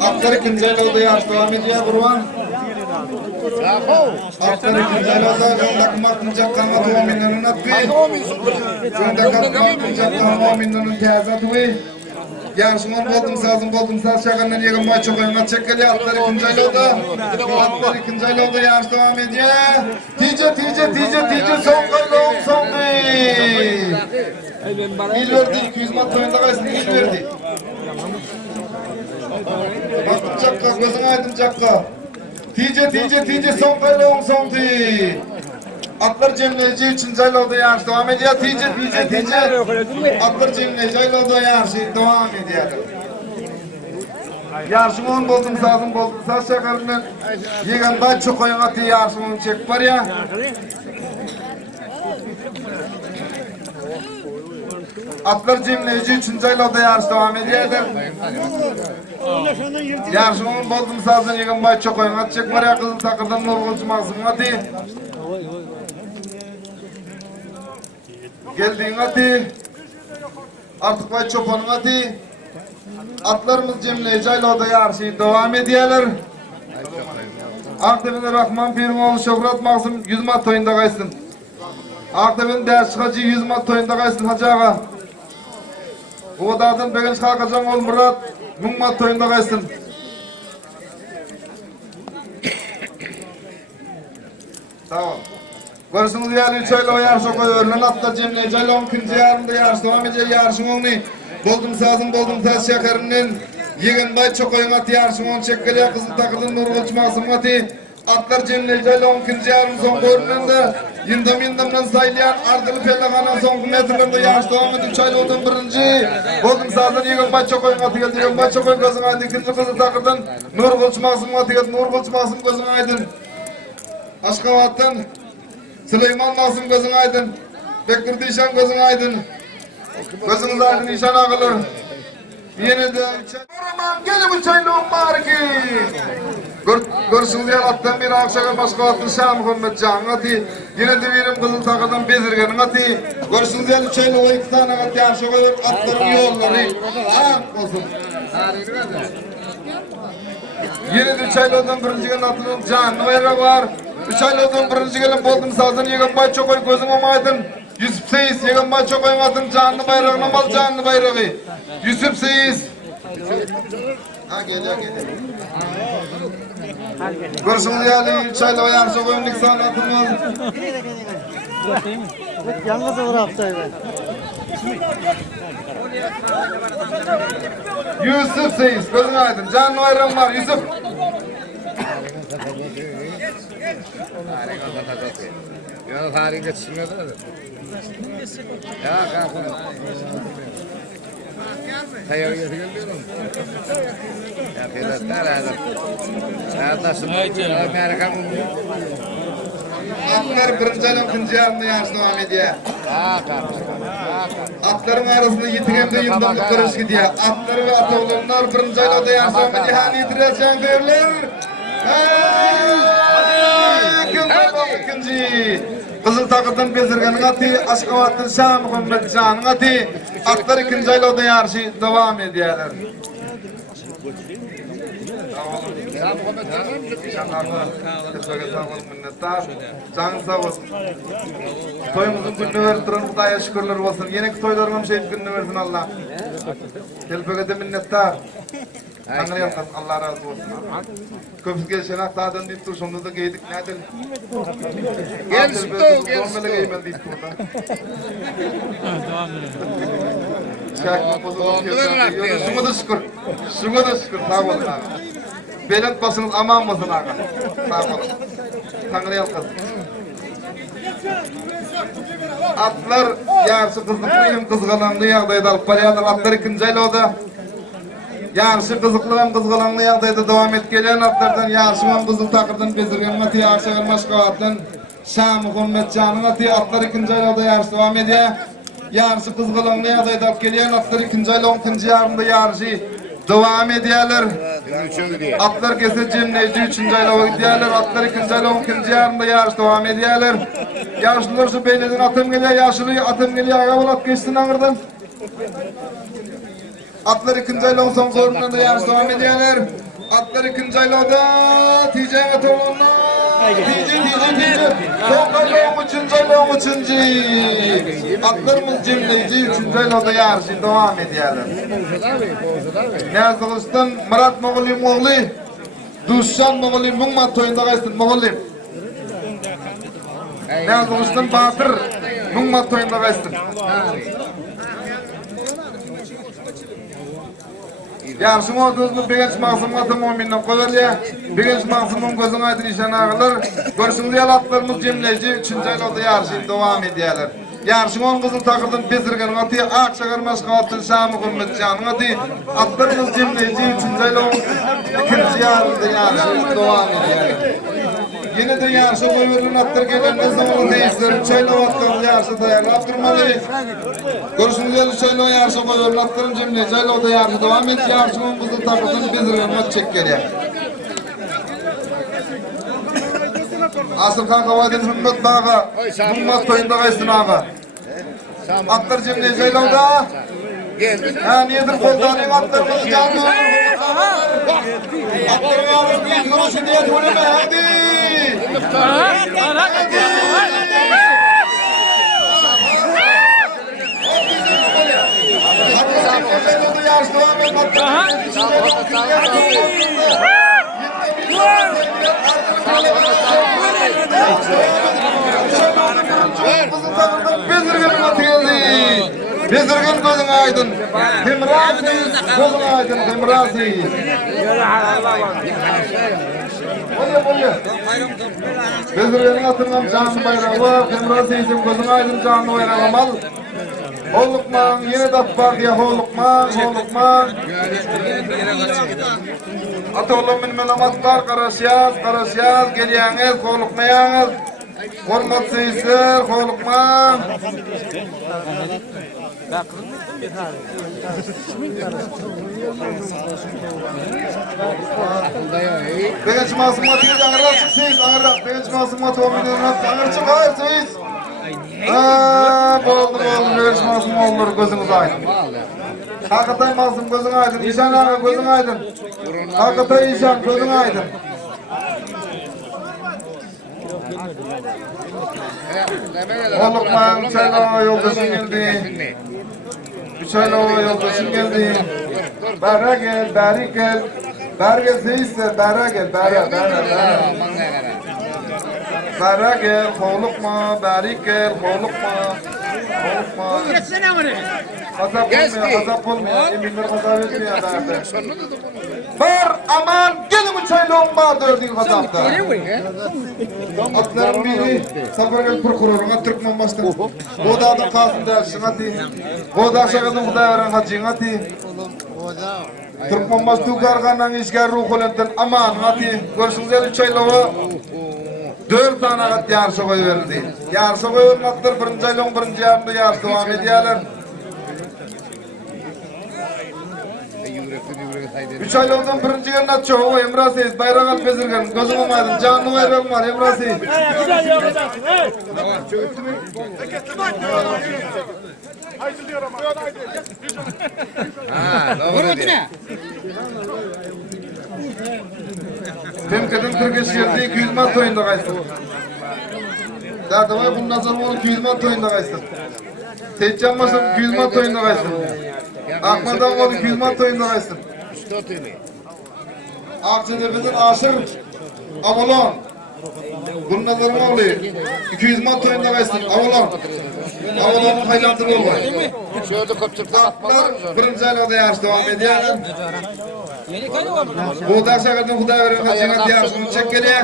Atlar ikinci aylarda yarış devam ediyor Burhan. Atlar ikinci aylarda yolda kumaklayacak kanat 10 milyonun atı. Yolda kumaklayacak kanat 10 milyonun teyze atı. Yarışın buldum saz şakandan yığılmayı çok oyunat çekeli. Atlar ikinci aylarda yarış devam ediyor. TC son kaylağım son değil. İl verdi 200 mat oyunda kaysın il verdi. Baktım Cakka gözün aydın Cakka. TC son kaylağım son değil. Atlar Cemleyici 3. aylarda yarış devam ediyor. TC Atlar Cemleyici aylarda yarış devam ediyor. Yarışın on buldum saz şakarından yığından çok oyun atı yarışın onu çek var ya. Atlar Cemleyici 3. aylarda yarış devam ediyor. Yarışın on buldum sazın yığından çok oyun atı çek var ya. Kızıl takırdan nur konuşmasın atı. Geldiğin atı. Artık vay çopanın atı. Atlarımız Cemleyici aylarda yarışı devam ediyorlar. Aktepe'de Rahman Pirimoğlu Şöhret Maksım 100 mat toyunda kaysın. Aktepe'nin ders çıkacı 100 mat toyunda kaysın Hacı Ağa. Uğdadın Begenç Kalkacan ol Murat 1000 mat toyunda kaysın. Tamam. Görürsünüz yani 3 ayla o yarışı koyuyorlar. Atlar Cemleyici ayla 10. yarında yarış devam ediyor. Yarışın onu. Buldum saz şakarının yığınbay çok oyun atı yarışın onu çekkeliyor. Kızıl takırın nur konuşmasın atı. Atlar Cemleyici ayla 10. yarın son koyununda yındamdan saylayan ardılı pellakanan son metrlerinde yarış devam ediyor. 3 ayla oldum birinci. Buldum sazın yığınbay çok oyun atı geldi. Yığınbay çok oyun gözün aydın. İkinci kızıl takırdan nur konuşmasın atı geldi. Nur konuşmasın gözün aydın. Aşkavat'tan Süleyman Masum gözün aydın. Bektir Dişan gözün aydın. Gözünüz aydın nişan ağılır. Yine de Oraman gelin uçaylığım var ki. Görürsünüz ya attan bir akşama başka attın Şah Muhammed Can atı. Yine de birim kızıl takıdan bezirgenin atı. Görürsünüz ya uçaylığım 2 tane at yarışı koyuyor. Atların yolları. Ah olsun. Yine de uçaylığından birinci gün atının canlı bayrağı var. 3 aylardan birinci gelin buldum sazını yığınmay çok oy gözüm amaydın. Yusuf Seyis, yegan maço koymadın canlı bayrağına mal canlı bayrağı. Yusuf Seyis. Ha geliyor. Görüşürüz yani çayla yarışı koyunluk sanatımız. Yalnız olur haftayı ben. Yusuf Seyis, gözün aydın. Canlı bayram var Yusuf. Ya tarihinde çıkmıyordu da. Ya kanka. Hayır gelmiyorum. Ya fiyatlar lazım. Arkadaşım Amerika mı? Atlar birinci alım ikinci yarımda yarışı devam ediyor. Atların arasında yitirende yıldamlık karış gidiyor. Atları ve atoğlanlar birinci alımda yarışı devam ediyor. Hani yitireceksin görürler. İkinci. Kızıl takıdan bezirgenin atı, Aşkavat'ın Şah Muhammed Can'ın atı. Atlar ikinci aylarda yarışı devam ediyorlar. Canın sağ olsun. Toyumuzun gününü verdiren Hudaya şükürler olsun. Yeni toylarımın şehit gününü versin Allah. Kelpege de minnettar. Tanrı yapsın, Allah razı olsun. Köpüs gelişen aktadan deyip dur, sonunda da giydik ne edelim? Gelsin Doğumela giymel deyip dur da. Şuna da şükür, sağ olun abi. Belet basınız aman basın abi. Sağ olun. Tanrı yapsın. Atlar yarışı kızıklıyım kızgalanlı yağdaydı alıp barıyadır. Atlar ikinci aylığı yarışı kızıklığım kızgalanlı yağdaydı devam et gelen atlardan yarışımın kızıl takırdan bezirgen atı yarışıgın maşkavatdan Şah Muhammed Can'ın atı atlar ikinci aylığı yarışı devam ediyor. Yarışı kızgalanlı yağdaydı alıp gelen atlar ikinci aylığı ikinci yarımda yarışı devam ediyorlar. Atlar kese cenneci üçüncü aylığı gidiyorlar. Atlar ikinci aylığı ikinci yarımda yarış devam ediyorlar. Yaşlılar şu beyleden atım geliyor, yaşlı atım geliyor, ayağı at geçsin ağırdan. Atlar ikinci aylığı son zorundan da yarış devam ediyorlar. Atlar ikinci aylığı ticaret olanlar. Tici. Son aylığı üçüncü aylığı üçüncü. Atlarımız cemleyici üçüncü aylığı yarışı devam ediyorlar. Niyazi Murat Moğolim oğlu, Duşan Moğolim, Mungmat toyunda kaysın Moğolim. Niyazi Batır, Mungmat toyunda kaysın. Yarışın olduğunu birinci mağazım atı müminden koyarlar. Birinci mağazımın gözüne aydın işen ağırlar. Görüşünüz yal atlarımız cemleyici üçüncü aylarda yarışın devam ediyorlar. Yarışın on kızıl takırdan bezirgenin atı, Akşakar Maşkavat'ın Şah Muhammed Can'ın atı. Atlarımız cemleyici üçüncü aylarda ikinci yarışında yarışın devam ediyorlar. Yine de yarışa koyuyorlar atlar gelen ne zamanı değilsizler. Üç ayla atlarını yarışa dayanıp durmalı. Görüşünüz yal üç ayla yarışa koyuyorlar atların cemleyici ayla da yarışa devam et. Yarışın on kızıl takırdan bezirgenin atı çek geliyor. Asıl kanka vaydın hümmet bağa, hümmet toyunda kaysın ağa. Atlar cemleyici ayla da. Ha niyedir koldanın atlarını canlı olur. Atların ağrını yürüsün diye söyleme hadi. Bezirgen gözün aydın. Himraziz gözün aydın. Himraziz. Bezirgenin atından canlı bayrağı var. Himraziz'in gözün aydın canlı bayrağı var. Hollukman yine datbar diye hollukman. Atoğlu min melamatlar karasıyaz geliyeniz hollukmayanız. Hormatsızlar hollukman. Begenç masum atıyız ağırlar çıksınız ağırlar. Begenç masum atı ağır çıkarsınız. Oldu. Begenç masum olur gözünüz aydın. Hakikaten masum gözün aydın. İşan ağa gözün aydın. Hakikaten işan gözün aydın. Olukman çaylama yoldaşın geldi. Çaylama yoldaşın geldi. Bara gel, bari gel. Bara gel seyiste, bara gel, bara. Bara gel, olukma, bari gel, olukma. Olukma. Geçsene oraya. Azap olmuyor, eminler azap etmiyor adamda. Var aman gelin çaylağım var dördüğün azapta. Atların biri Safargel prokuroruna Türkmen baştan. O da adı kalsın dersin hadi. O da aşağıdan Huday veren hacın hadi. Türkmen baştan karganan işgal ruh olandan aman hadi. Görsünüz el çaylağı 4 tane at yarışı koyu verildi. Yarışı koyu verildi atlar birinci çaylağın birinci yarında yarışı devam ediyorlar. 3 aylığından birinci yerine çoğu Emrah Seyit bayrak alıp bezirgen gözüm olmaydın canlı bayrak var Emrah Seyit. Güzel yapacaksın. Hey. Temkeden Türkiye şehirde 200 mat oyunda kaysın. Zaten var bundan sonra onu 200 mat oyunda kaysın. Seyitcan Masım 200 mat oyunda kaysın. Ahmet Ağabey 200 mat oyunda kaysın. Akçatepe'den Aşır Avalon. Bunun nazarı mı oluyor? 200 mat oyunda kaysın. Avalon. Avalon'un haylatı oldu. Şöyle kopçuklar atmalar mı? Birinci aylarda yarış devam ediyor. Bu da şakadın Huday veren kaçınat yarışını çek geliyor.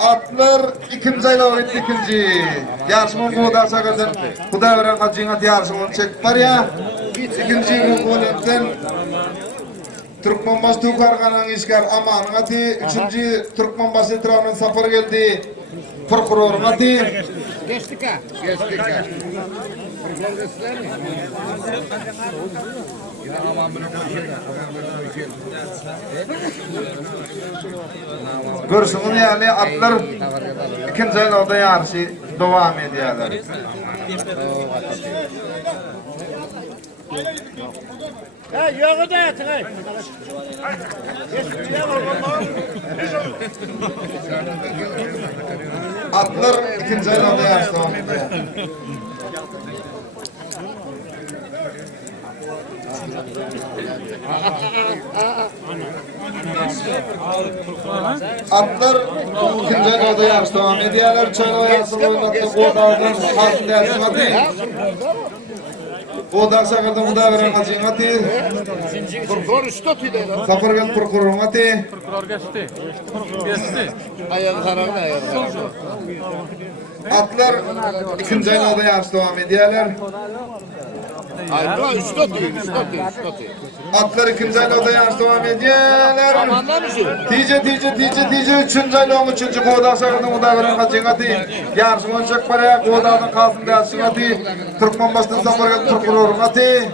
Atlar ikinci aylarda gitti ikinci. Yarışımın bu da şakadın Huday veren kaçınat yarışını çek var ya. İkinci bu konudan Türkmenbaşı Tukargan'ın işgar aman hadi. Üçüncü Türkmenbaşı etrafından safar geldi. Prokuror hadi. Geçtik ha. Geçtik ha. Görüşünüz yani atlar ikinci aylarda yarışı devam ediyorlar. Hey, yoğu da yatın hey. Atlar ikinci aylarda yarış devam ediyor. Atlar ikinci aylarda yarış devam ediyorlar. Çayla yarışını oynattı. Bu dağdan kalkın dersin hadi. Bu dağ sakırdan bu dağ veren hacın hadi. Prokuror üstü tüydü. Safar gel prokurorun hadi. Ayağı karardı ayağı. Atlar ikinci aylarda yarış devam ediyorlar. Hayır, üstü tüydü, üstü tüydü. Atlar ikinci aylarda yarış devam ediyorlar. Amanlar mısın? Tice üçüncü aylığın üçüncü koğda sakırdan bu dağ veren hacın hadi. Yarışın olacak paraya koğdağının kalsın dersin hadi. Türkmenbaşı'ndan safar gel prokurorun hadi.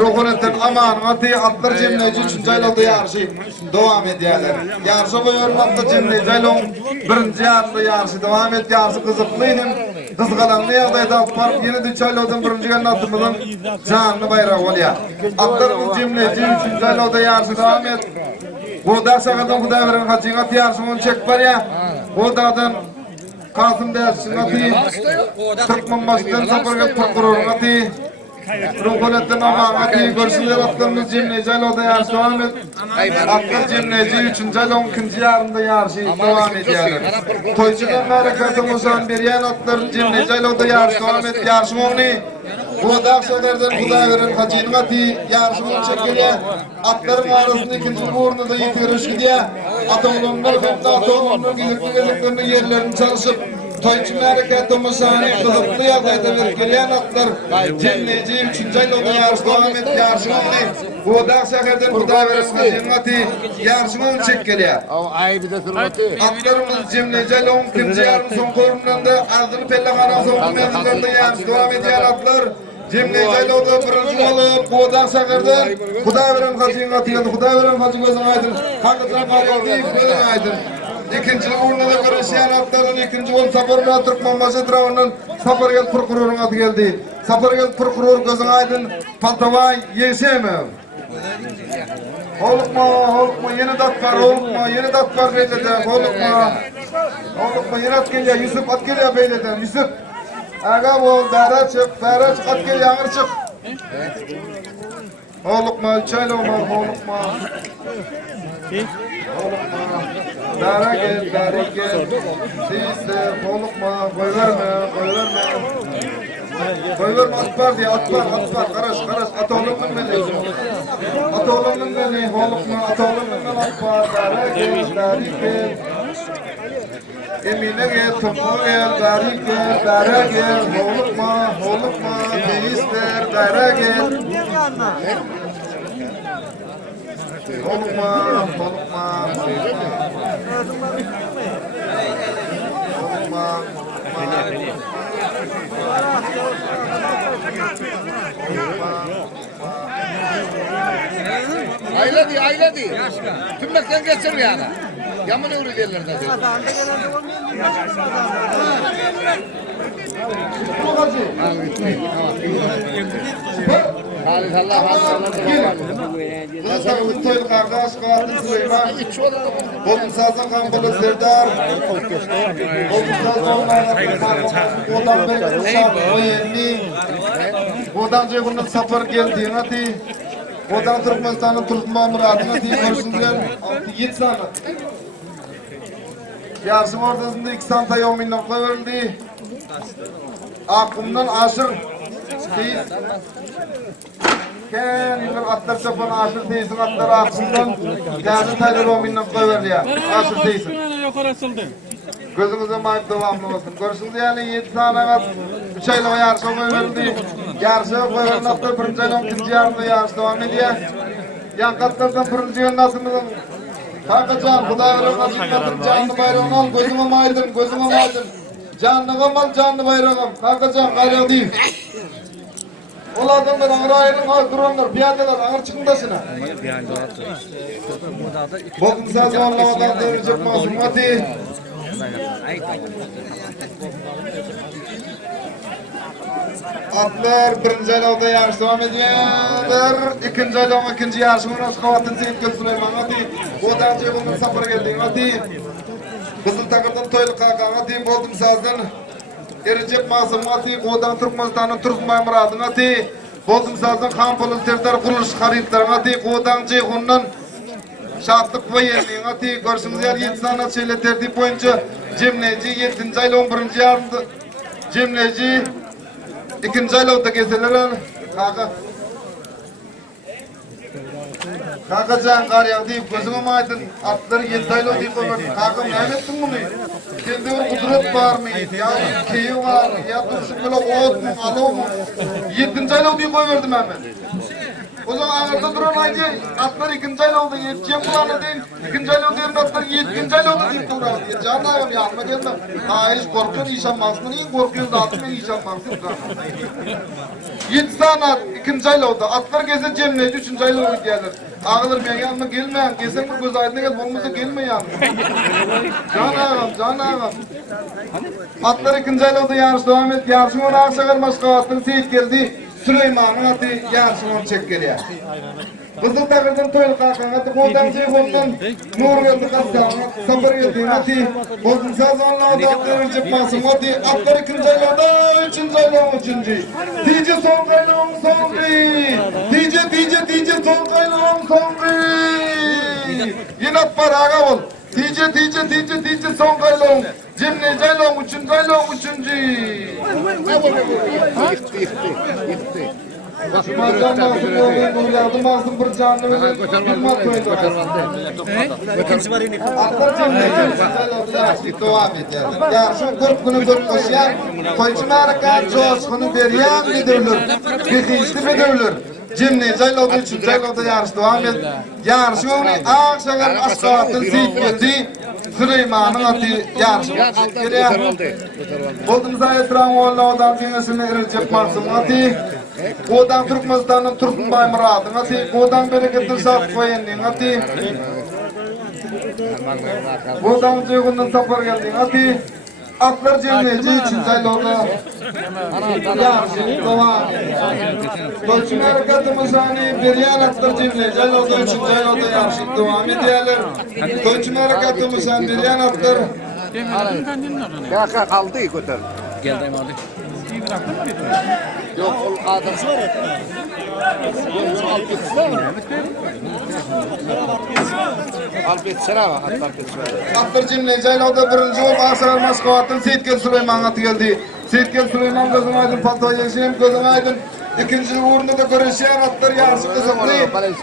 Ruhunetten aman hadi atlar cemleyici üçüncü aylarda yarışı devam ediyorlar. Yarışı boyunca atlar cemleyici aylığın birinci yarında yarışı devam et. Yarışı kızıklıydım. Kızgalanlı yerdeydi atlar. Yine de üç aylardan birinci gelin atımızın canlı bayrağı oluyor. Atlarımız cemleyici üçüncü aylarda yarışı devam et. Bu da sakırdan bu da veren hacın at yarışını çek var ya. Bu dağdan Kasım dersin hadi. Türkmenbaşı'dan safar gel prokurorun hadi. Ruhunetten aman hadi görsünler atlarımız cemleyici aylarda yarışı devam et. Atlar cemleyici üçüncü ayların ikinci yarında yarışı devam ediyorlar. Toyçudan harekatı olsan bir yan atların cemleyici aylarda yarışı devam et. Yarışın onu bu da akşalardan Huday veren hacının hadi yarışını çekiliyor. Atların arasında ikinci uğruna da yitiriş gidiyor. Atoğlumlar hem de atoğlumlar gizlikli yerlerini çalışıp Toyçunun harekatı olmasan kızıklı yerdeyde verip gelen atlar cemleyici üçüncü aylarda yarış devam et. Yarışını onu bu da akşalardan Huday veren hacının hadi yarışını çekiliyor. Ay bir de tırmatı. Atlarımız cemleyici ayların ikinci yarın son korumlarında ardını pellekana son mevzilerinde yarış devam ediyor atlar. Cemleyici aylarda birinci olup bu da sakırdan Huday veren hacının atıyordu. Huday veren hacın gözün aydın. Hakikaten var değil gözün aydın. İkinci uğruna da görüşen atların ikinci ol Safargel Türkmenbaşı etrafından Safargel prokurorun adı geldi. Safargel prokuror gözün aydın Patavay Yesemev. Olukma, yeni dat var, olukma, yeni dat var belli de, olukma. Oğlum yine at geliyor. Yusuf at geliyor beyleden. Yusuf. Aga ol. Dara çık. At geliyor. Ağır çık. Oğlum çayla olma. Oğlum Dara gel. Değilse oğlum koy verme. Koy verme at var diye at var. Karaş. At oğlumun beni. Oğlum at oğlumun at var. Dara gel. Emine gel, topu gel, dara gel, olukma, değizler, dara gel. Olukma. Aile di. Tümlekten geçir yani. Yaman uğru derler de. Halis Allah Nasıl utoylu kardeş, kardeş Süleyman. Bolun sazın kambolu Serdar. Bolun sazın odan beri uşak koyeni. Odan ceyhunun safar geldiğine di. Odan Türkmenistan'ın tutma muradına di. Görüşünüzler 6-7 sana. Yarışın ortasında 2 santa yominle koyuldu. Aklımdan aşır. Kendiler atlar çapan aşır değilsin, atlar aklımdan yarışın taylar yominle koyuldu ya. Aşır değilsin. Gözünüze mayıp devamlı olsun. Görüşünüz yani 7 sanagat 3 aylığa yarışa koyuldu. Yarışa koyuldu atlar 1. aylığa 2. yarışta yarış devam ediyor. Yan katlardan 1. yönlasımızın Kakacan, Kudayar'a kaçınmadın, canlı bayrağını al, gözüme maydın. Canlı al, canlı bayrağım. Kakacan, gayrağı değil. Oladın ben ağır ayırın, duranlar, piyadeler, ağır çıkın taşına. Bokun sazı anlamadan devirecek masum, hadi. Atlar 1. aylıqda yarış devam ediyorlar. 2. aylıqda 2. yarışımın aşkavatın Seyitgül Süleyman hadi. Odan ceyhunun safara geldin hadi. Kızıl Takır'dan toylu kalkan hadi. Boldum sazdan Erecek masum hadi. Odan Türkmenistan'ın Türkmen muradın hadi. Boldum sazdan Kampolun Serdar Kuruluş Haripler hadi. Odan ceyhunun şartlık ve yerliğin hadi. Görüşümüz yer 7 sanat şeyle tertip boyunca Cemleci 7. aylı 11. yarımda Cemleci 2. aylıqda keseler Kaka can qariyaq deyip gözüme maydın atları 7 aylık deyip koymadın. Kaka ne ettin bunu? Kendi bir kudret var mı? Ya keyi var mı? Ya duruşun böyle ot mu? Alo mu? 7. aylık deyip koyverdim hemen. O zaman ağırda duran aydı atlar 2. aylıqda yeteceğim kulağına değil. 2. aylık derim atlar 7. aylıqda deyip durağım. Canlı ağam yanıma gelmem. Hiç korkuyor işanmazsın. Niye korkuyoruz atına işanmazsın? 7 sanat 2. aylıqda atlar geze cemleydi 3. aylıqda gelir. Ağılır ben yanıma gelmeyen, kesin bu göz aydına gel, bolmasa gelme yanıma. Can ağam. Atlar 2. aylıqda yarış devam et. Yarışın onu Akşakar Maşkavat'ın Seyit geldi. Süleyman'ın adı yarışın onu çek geliyor. Kızıl Takır'dan toylu kalkan adı. Kodan Ceyhun'dan Nur geldi Kastam'a. Sabır geldi adı. Bozun sazanla adı verecek masum adı. Atlar 2. aylıqda 3. aylıqda 3. Dice son kaylığım sonri. Dice son kaylığım sonri. Yine at var ağa ol. Dice son kaylığım. Cemne aylığım 3. aylığım 3. Başımadan masum oğlum yardım alsın bir canlı verin. Bir mat koydu. Atlar cemne devam ediyor. Yarışın 40 günü 4 koşuyan. Koyçun harika coşkunu veriyen müdürlür. Bihişli müdürlür. Cemne aylıqda 3. aylıqda yarış devam ediyor. Yarışın onu Akşakar Maşkavat'ın Seyit geldi. Süleyman'ın adı yarışın geliyor. Boldum Zayetran oğlu odan dengesini erecek masum adı. Odan Türkmenistan'ın Türkmen muradın adı. Odan bereketli şart koyendin adı. Odan ceyhundan safar geldin adı. Atlar cemleci 3. aylıqda yarışın devam ediyor. Koçun harekatımız hani beriyan atlar cemleci aylıqda 3. aylıqda yarışın devam ediyorlar. Koçun harekatımız hani beriyan atlar Ya kaldı götür. Gel dayım abi. Yok ol adam. Al bitsene bak, atlar bitsene. Atlar cimle Ceylo'da birinci ol Asar Moskvat'ın Seyitkel Süleyman atı geldi. Seyitkel Süleyman gözüm aydın Fatih Yaşayım gözüm aydın. İkinci uğrunda da görüşen atlar yarışı kızıklı.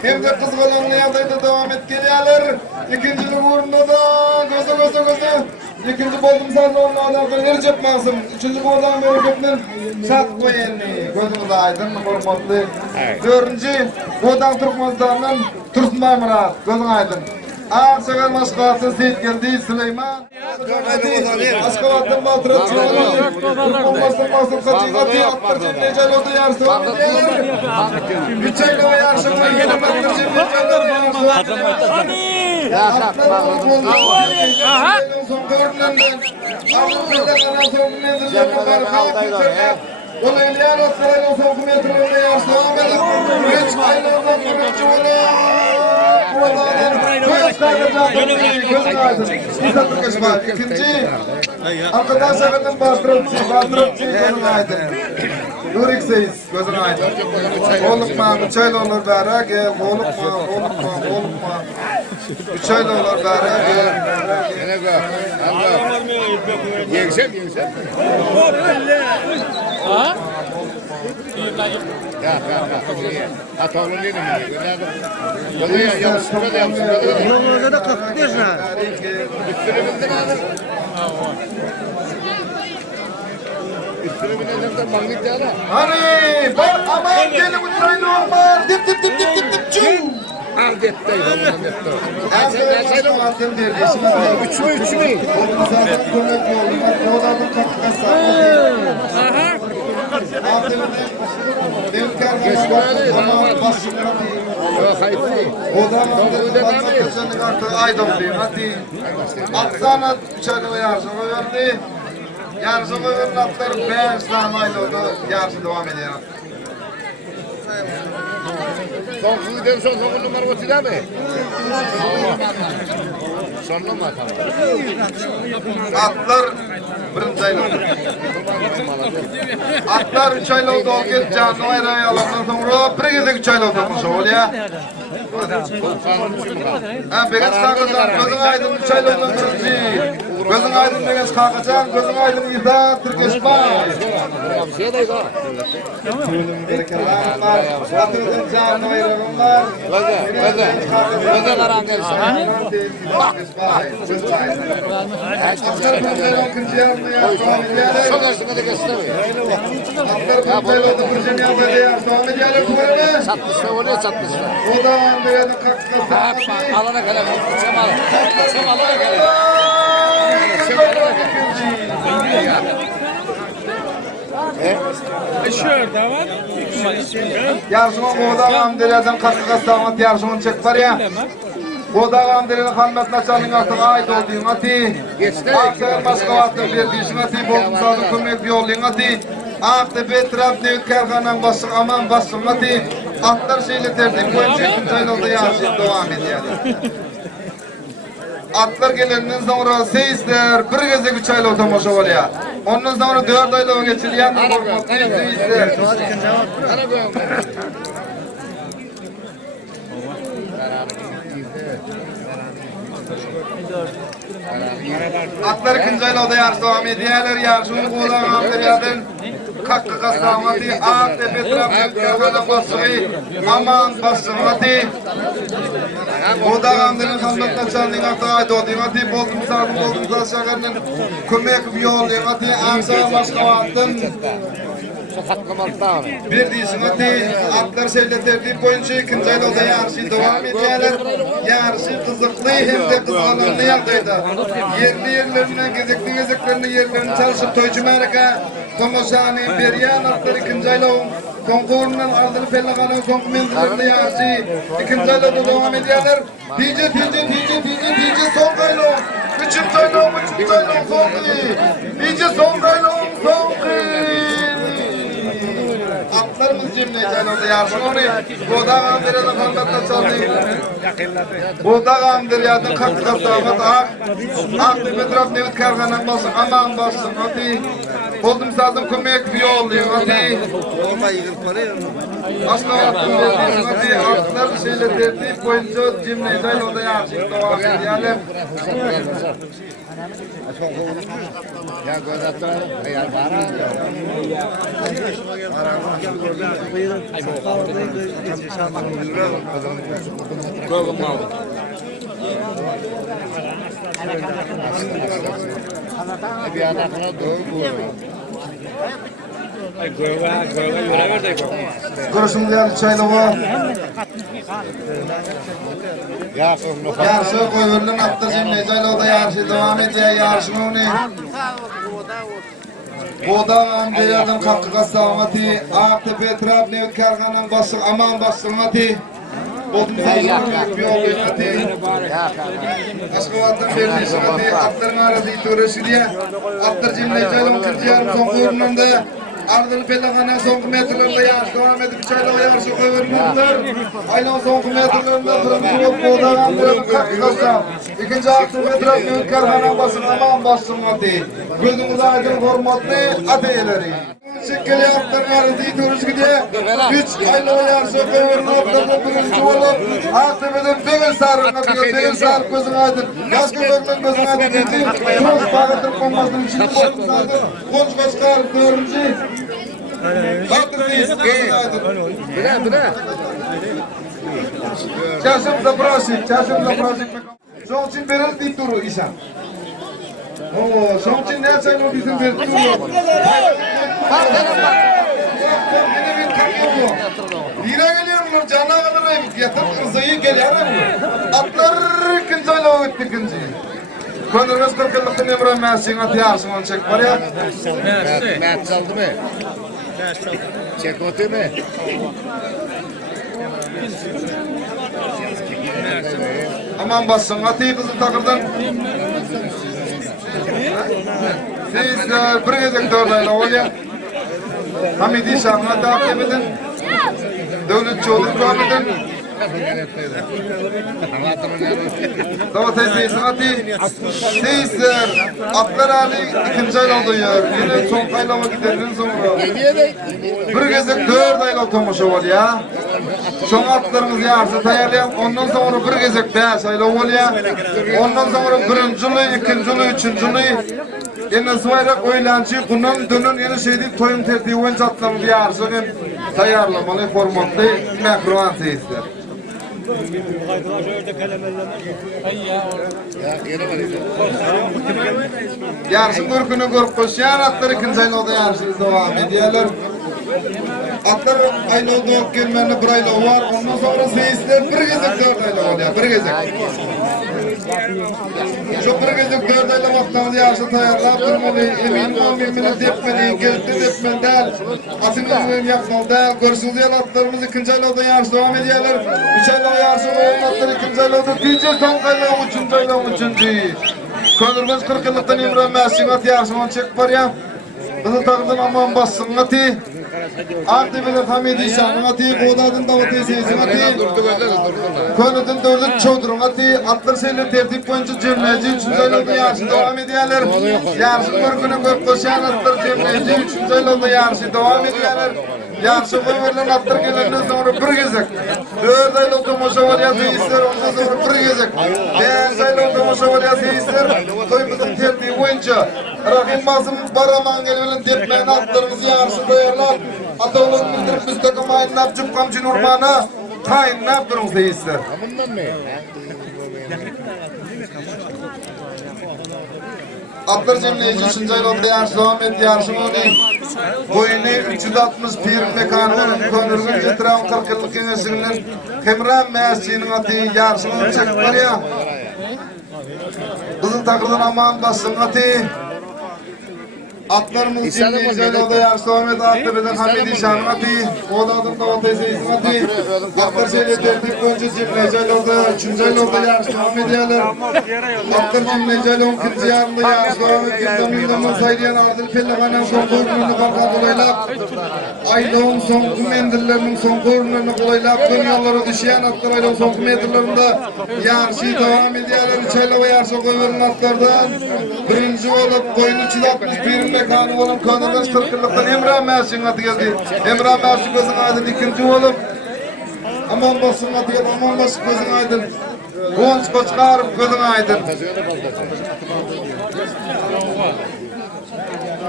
Hem de kızgılanlı yadayda devam et geliyorlar. İkinci uğrunda da gözü. İkinci boldum sarılı olan adamdan Recep Masım. Üçüncü boğdan Bereket'in Şat Koyenli. Gözümüz aydın, hormatlı. Dördüncü boğdan Türkmezdan'dan Tursunbay Murat. Gözün aydın. Ağaçagar Moskvat'ın Seyit geldi Süleyman. Aşkavat'ın Baltırat Çuvalı. Turkmenbas'ın Masum Kaçıngati. Atlar Cemile Ceylo'da yarısı var. Üç ayla ve yarışı var. Yine Batır Cemile Ceylo'da yarışı var. Son görünenden. Avrupa'da bana son menzillerine barıka. Dolayısıyla atlarıyla son kumetlerinde yarışı var. Üç aylardan birinci İkinci arkadaşlarının bastırıcı gözün aydın. Nurik Seyiz gözün aydın. Olukma, 3 aylı olur bari gel. Olukma. 3 aylı olur bari gel. Yine gör. Yegsem. Ha? Ya. Hatalı değilim ya. Yollarda da kalktık diyorsun ha. Üstüne bindin abi. Üstüne bineceğim de magnet ya da. Hani bak aman gelin uçaylı olmaz. Dip çuu. Al gitti. Arkadaşlar attım der. Üç mü? Zaten kömek yolu. Odanın kapıda sağladı. Devkarlar aman başlıkları. Yok hayır değil. Odanın artık aydın hadi. Atsana uçaylı yarışımı verdi. Yarışımı verin atları 5 tane aylı oldu. Yarışı devam ediyor. Son kızıdan son numara götürdü mi? Son numara. Atlar birinci aylı oldu. Atlar 3 aylı oldu. O gün canlı ayrı alandan sonra bir gece 3 aylı oldu. Şöyle Begaz kalkacan, gözün aydın 3 aylı oldu birinci. Gözün aydın Begaz kalkacan, gözün aydın İza Türkeşbay. Atırın canlı ayrılımlar. Öze karan gelsin. Atlar birinci ikinci yarını yaptı. Çok aşkına da gösteriyor. Atlar birinci oldu birinci yaptı. Devam ediyorlar kumarı. Çatmışsa oluyor çatmışsa. O da Andrea'nın katkısı. Alana kadar. Çam alana kadar. Yarışma Boğda Andrea'dan katkısı almak yarışmanın çek var ya. Boğda Andrea'nın kalmasına çalın artık ait olduğun ati. Akşehir Moskvat'ın verdiğin ati. Bolumsa'nın kömek yolun ati. Aktepe Trabzon Kerkan'ın basın aman basın ati. Atlar şeyle terdik. Bu ikinci ayında yarışı devam ediyor. Atlar gelenden sonra seyizler bir gece 3 aylı otomoşa oluyor. Ondan sonra 4 aylı geçiriyor. Seyizler. Atlar ikinci aylı yarış devam ediyorlar. Yarışını Boğdan Amderiyadın Kakkı Kastamatı Aktepe Trabzon Kerkan'ın basığı aman basığı Boğdan Amderiyadın kalmakta çaldığı hafta ayda olduğu hafta boldum şakarının kömek bir yolu hafta Akşehir Moskvat'ın bir dişin ati atlar şeyle tertip boyunca ikinci ayda yarışı devam ediyorlar. Yarışı kızıklı hem de kızgınlığı yaldaydı. Yerlerine gezeklerini yerlerini çalışıp toycu meraka Tomoşani Beryan atlar ikinci ayda konkurundan aldığını pellakanın son menzillerinde yarışı ikinci ayda devam ediyorlar. Dice son kaylo. Üçüncü aylo son kaylo. Dice son kaylo son kaylo. Atlarımız cimne canlı yarışın onu. Boğdağın dereden kandatta çaldı. Boğdağın dereden kakıda sağmat ağ. Ağdı betraf nevit karganan basın, aman basın. Hadi. Oldum sazım kömek bir yolluyor. Hadi. Asla attım dediğim. Hadi. Artılar şeyle tertip boyunca cimne canlı yarışın. Doğan diyelim. Ya gözatlar ayar bana. Bir anakına doğru. Ay göğe göre verdi. Görüşüm diğer çaylığa. Yarışı koyuldun attırcım necayla o da yarışı devam ediyor yarışın onu. Boğdağın deryadan kalkığa sağmatı. Ağtepe etraf nevit karganan basın aman basın matı. Oldum sağlık bir oluyor matı. Aşkıvattan verdiği matı. Atların arası itiyorası diye. Attırcım necayla o kırcıyarım son kuyruğunda. Ardıl pelagana son metrelerde yarış devam edip çayla yarışı koyuyorlar. Aynen son metrelerde durum boğdağın deryadan kalkığa. İkinci altı metre büyük kargana basın aman basın matı. Gözümüz aydın hormatlı ateyleri. Şekkeli atların arası itiyoruz gidiyor. 3 ayla yarışı koyuyorlar. Birinci olup Ağtepe'den Dögül Sarı'na diyor. Dögül Sarı gözün aydın. Yaş köpekten gözün aydın dedi. Çok bağıtır konmasının içinde boyun sardı. Koç koçkar dördüncü. Kalktırıyız. Gözün aydın. Bire. Çarşım zaprasik. Son için verir deyip duru İsa. Oo, son için ne sayın bizim verip duru. Yine bir takıyor bu. Lira geliyor bunlar canına kadar yatır kızıyı geliyor mu? Atlar kıncayla o gitti kıncı. Konuruz 40 yıllık nemre mersin atyarsın onu çek var ya. Mert çaldı mı? Çek otu mu? Aman bassın atıyı kızı takırdan. Siz bir gezek dördayla oluyor. Hamidi Şah'ına takip edin. Devletçi olup devam edin. Dava teyzeyisin atı. Teyzeler atlar hali ikinci ayla oluyor. Yine son kaylama giderin sonra. Bir gezek 4 ayla oturmuş ol ya. Son atlarımız yarısı tayarlayan. Ondan sonra bir gezek 5 ayla oluyor. Ondan sonra birinciliği, ikinciliği, üçünciliği. Yine sıvayrak oylancı, bundan dönün yeni şey deyip toyun tertiği oyuncu atlarımız yarısı. Tayarlamalı formatlı mekruhan teyzeler. Yarışın görkünü görüp koşuyan atlar ikinci ayın oldu yarışınız devam ediyorlar. Atlar ayın oldu gelmenle bir ayla var. Ondan sonra seyisler bir gezek 4 ayla oluyor. Bir gezek. Şu bir gezek 4 ayla vaktimiz yarışı tayarlap durmalı. Emin olmayımını depmeli, geldi depmeli del. Atımızın yapmalı del. Görüşünüz yer atlarımız ikinci ayla oldu yarışı devam ediyorlar. 3 ayla yarışı olan atlar ikinci ayla oldu. Diyeceğiz son ayla 3. ayla 3. Konurumuz 40 yıllıktan İmran Mersin at yarışını çek var ya. Kızı takıldın aman bassın atı. Ağtepe'den Hamidi Şah'ın atı. Boğdağ'dan Davat Eyseyiz'in atı. Konudun dördün çoğdurun atı. Atlar şeyler tertip boyunca cümleci. 3. aylarda yarışı devam ediyorlar. Yarışın bir günü gök koşan atlar cümleci. 3. aylarda yarışı devam ediyorlar. Yarışı koyuyorlar atlar gelenden sonra bir gezek. 4 ayla oturmuşa var ya seyisler. Ondan sonra bir gezek. 5 ayla oturmuşa var ya seyisler. Toyumuzun tertiği boyunca. Rahim Mazım Baraman geliyorlar. Depmeyen atlarımızı yarışı koyarlar. Ataoğlu'nun bildirip biz takım ayınlap cüpkamcı nurmana tayinlap durun seyisler. Atlar cemleyici 3. aylarda yarışı devam etti yarışın onu. Boyunu 361 mekanının konurgun cetirağın 40 yıllık gençliğinin Kemran Mersin'in atı yarışın onu çek var ya. Kızın takırdan aman bassın atı. Atlarımız cimleyeceğiz, o da yarısı Ahmet Akdırı'dan Hamid İşan'ın atı, o da adım Davat Eyseyiz'in atı. Atlar şeyle derdik önce cimleyeceğiz, o da 3. ayda o da yarısı Ahmet Yaler. Atlar cimleyeceğiz, 12. yarında yarısı Ahmet Gülden Ünlü'nün saylayan Adil Pellevan'ın son korununu kalkan kolaylap. Aylığın son kumendillerinin son korununu kolaylap. Dünyaları düşeyen atlar aylığın son kumendirlerinde yarışı devam ediyorlar. 3 ayla o yarısı koyverin atlardan. Birinci olup koyun içi 61'inde kanı olan kanıdan sırkırlıktan Emrah Mersin adı geldi. Emrah Mersin gözün aydın ikinci olup aman basın adı geldi, aman basın gözün aydın. Gonç Koçkarım gözün aydın.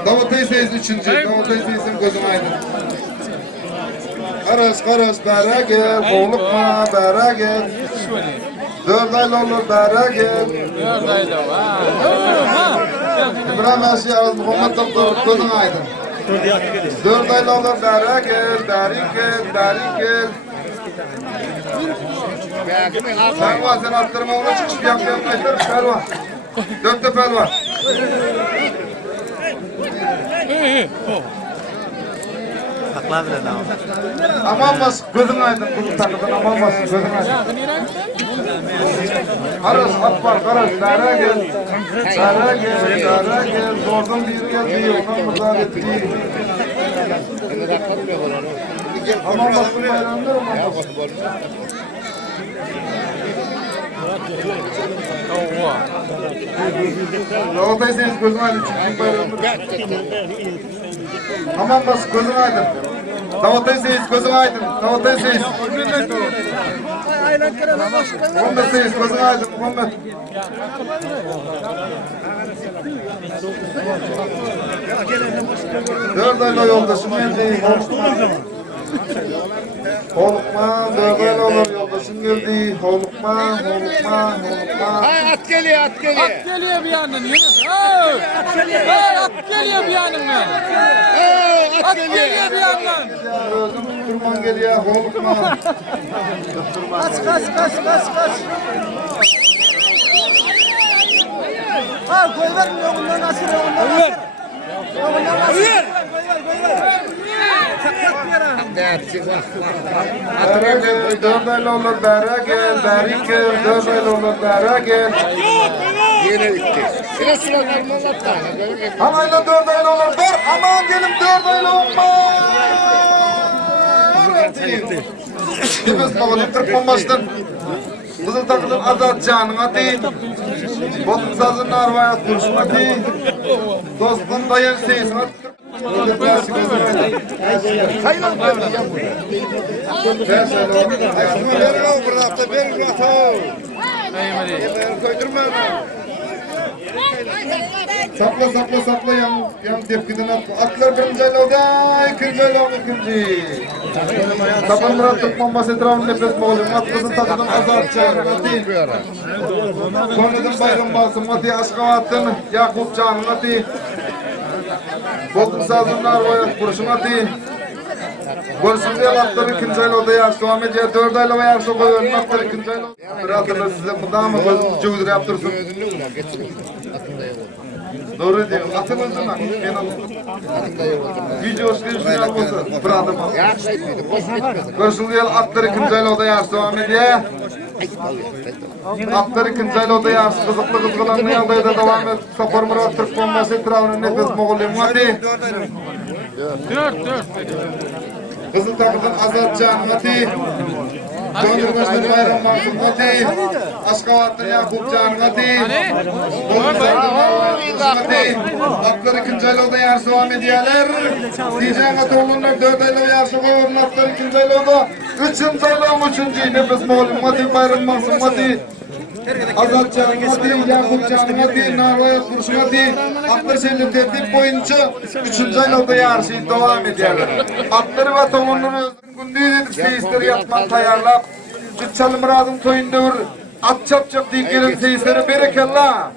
Davat Eyseyiz'in üçüncü, Davat Eyseyiz'in gözün aydın. Karış bera gel, boğulukma bera gel. 4 aylı olur bera gel. 4 ayda var. İbrahim Aşi Araz Muhammed Doktor gözün aydın. 4 aylı olur bera gel, beri gel. Pelva sen attırma ona çıkış yapmayan mekler pelva. 4 de pelva. Takla bile devam. Aman bas gözün aydın, kuzu takıdan aman bas gözün aydın. Karış at var, karış, bera gel. Bera gel, zordan bir geldi, ondan mızar etti. Aman basın bayramdır, aman basın. Davat Eysey'iz gözün aydın, çıkmış bayramdır. Aman bas gözün aydın. Davat Eysey'iz gözün aydın. Davat Eysey'iz. Muhammed Eysey'iz gözün aydın. Muhammed. Dört ayla yoldaşım geldi. Olukma, 4 ayla olur yoldaşım geldi. Olukma. Hay at geliyor. At geliyor bir yandan Yunus. Hey, at geliyor bir yandan. At geliyor bir yandan. Özüm tutturman geliyor. Olukma. Kaç. Ha koy vermiyor bundan asır ondan. Bera gel, 4 ayla olur bera gel. Beri gel, 4 ayla olur bera gel. Yine bitti. Sıra kalmaz hatta. Anayla 4 ayla olur. Dur aman gelin 4 ayla olma. Biz bakalım 40 bombasından. Kızıl takıdan Azat Can'ın atı. Bozun sazın Arvayat Kurşun atı. Dostum Dayan Seyis'in atı. Sapla yan tepkiden atlar birinci aylavda, ikinci aylavda ikinci. Sapan Murat Türkmen bas etrafını nefes moğulum, at kızın takıdan Azat Can'ın atı. Konudan Bayram Basım atı, Aşkavat'ın Yakup Can'ın atı. Bozun sazın Arvayat Kurşun atı. Görüşün diye atları ikinci aylavda yarışı devam ediyor. 4 aylava yarışı koyuyorum, atları ikinci aylavda. Bir hatırlar size bu mı gözünü cıvıdır yaptırsın. Doğru diyor. Atımızın mı? Ben alayım. Video skripsini almasın. Bıradım. Görüşün diye atları ikinci aylavda yarışı devam ediyor. Atları ikinci aylavda yarışı kızıklı kızgılanlı yaldayda devam et. Sapar Murat Türkmen bas etrafını nefes moğulum hadi. 4. Kızıl takıdan Azat Can'ın atı. Cumhurbaşkanı Bayram Mansur atı. Aşkavat'ın Yakup Can'ın atı. Bozun sazın Arvayat atı. Atlar ikinci aylavda yarışı devam ediyorlar. Diyeceğin atı olunlar 4 aylavda yarışı koyuyorlar. Atlar ikinci aylavda. 3. aylavda 3. Nefes moğulum atı. Bayram Mansur atı. Azat Can'ın atı, Yakup Can'ın atı, Narvayat Kurşun atı. Atlar şeyle tertip boyunca 3. aylavda yarışı devam ediyorlar. Atları ve tomunları özün gündüz edip seyisleri yapman tayarlap. Cütçalı Murad'ın toyunda vur. At çap deyip gelin seyisleri berekallah.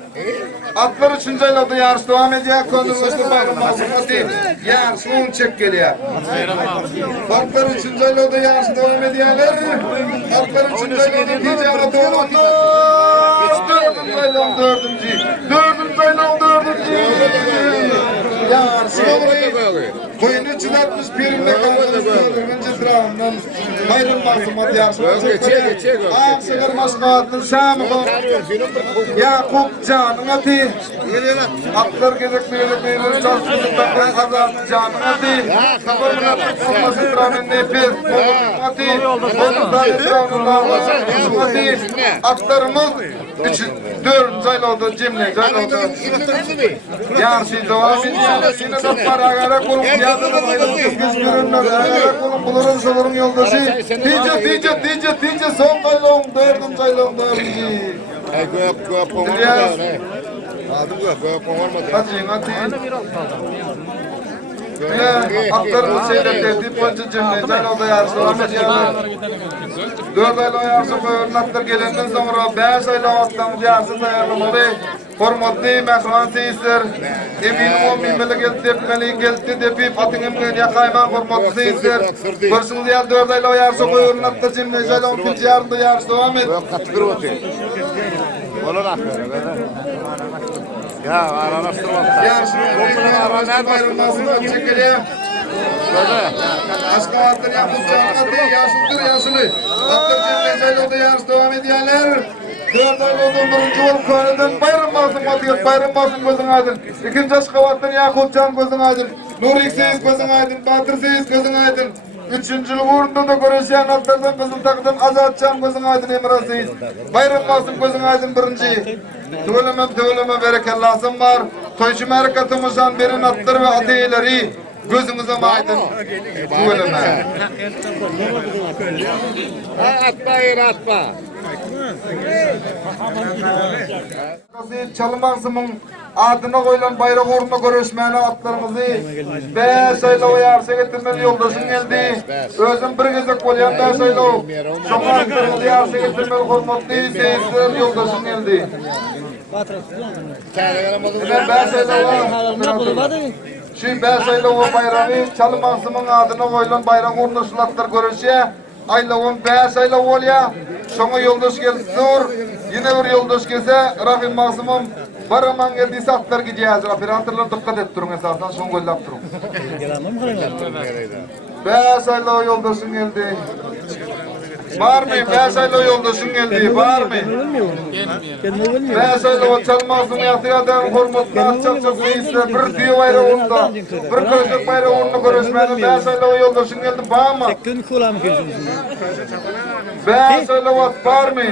Atlar 3. aylavda yarış devam ediyor. Kondurlaştı Bayram Mansur atı. Yarış 10 çek geliyor. Atlar 3. aylavda yarış devam ediyorlar. Atlar 3. aylavda diyeceğim atı olunlar. 4. aylavda 4. 4. aylavda 4. Yarışı orayı koyunu çıdatmış birimde kalmış önce travmdan ayrılmasın hadi yarışı. Ağaçlar maşkatın şamı Yakup canın atı. Atlar gezek birlikleri çalışmadan kazandı canın atı. Kabulün atı olması travmen nefes atı. Ondan travmen atı. Atlarımız 4. aylarda cemle aylarda. Yarışı devam ediyor. Yine de paragara kolup yadını kız görünmez. Paragara kolup bulurum şolurum yoldaşı. Tice son kaylağım 4. ayağım 4. Aktarımı seyrettirdi, ponçu cümle, aylarda yarışı devam ediyor. 4 ayla yarışı koyuyorun atlar gelenden sonra 5 ayla atlamız yarışı sayarlamalı. Hormatlı mehran seyisler, eminim o minbeli geldi depip atınım geliye kayman hormatlı seyisler. Görsünüz ya 4 ayla yarışı koyuyorun atlar cümle, ayla 12. yarında yarışı devam ediyor. Ya araştırma. Yarışın ayrılmasını çekiliyor. Aşkavatlar yapılacağını yaşlıdır. Atlar cümleceyle de yarış devam ediyorlar. 4 aylı olduğum 1. olup köyünden bayram basın gözün aydın. 2. aşkavatlar Yakutcan gözün aydın. Nurik Seyiz gözün aydın. Batır Seyiz gözün aydın. 3. uğrunda da görüşen atlardan kızıl takdım Azatcan gözün aydın Emrah Seyiz. Bayram basın gözün aydın 1. Tövlemem berekellahsın var. Toyçu harekatımızdan berin atlar ve ateyleri gözünüze aydın. Tövlemem. Atma yer atma. Çalınmazımın adına koyulan bayrak uğruna görüşmeyene atlarımızı 5 ayla o yarışa getirmeli yoldaşın geldi. Özüm bir gezek olayan 5 ayla o. Şoğun atlarımızı yarışa getirmeli hormatlı seyirciler yoldaşın geldi. Ben 5 ayla o. Şimdi 5 ayla o bayrağı çalınmazımın adına koyulan bayrak uğruna şulatlar görüşe. Ayla 5 ayla olya. Şoğun yoldaş geldi dur. Yine bir yoldaş gelse Rahim Masumum baraman geldiyse atlar gideceğiz. Operatörler dikkat et durun esasen şunu gollap durun. 5 ayla o yoldaşın geldi. Var mı? 5 ayla o yoldaşın geldi. Var mı? 5 ayla o çalmazdım yatıyadan hormatlı atacak iyisi. Bir diye bayrağında. Bir köşek bayrağında görüşmenin 5 ayla o yoldaşın geldi. Var mı? 5 ayla o var mı?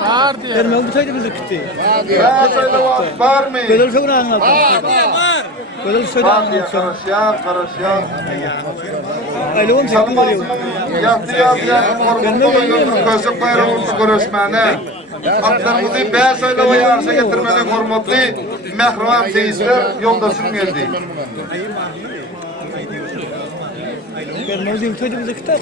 Var diye. Ben bu sayede bizi gitti. 5 ayla o var mı? Böyle bir şey anladım. Böyle bir şey anladım. Karışya. Öyle olunca yapın veriyor. Yatıya hormatlı köşek bayrağında görüşmenin. Atlarımızı 5 ayla o yarışa getirmeli hormatlı mehruan seyisler yoldaşım geldi. Ben o sayede bizi gitti.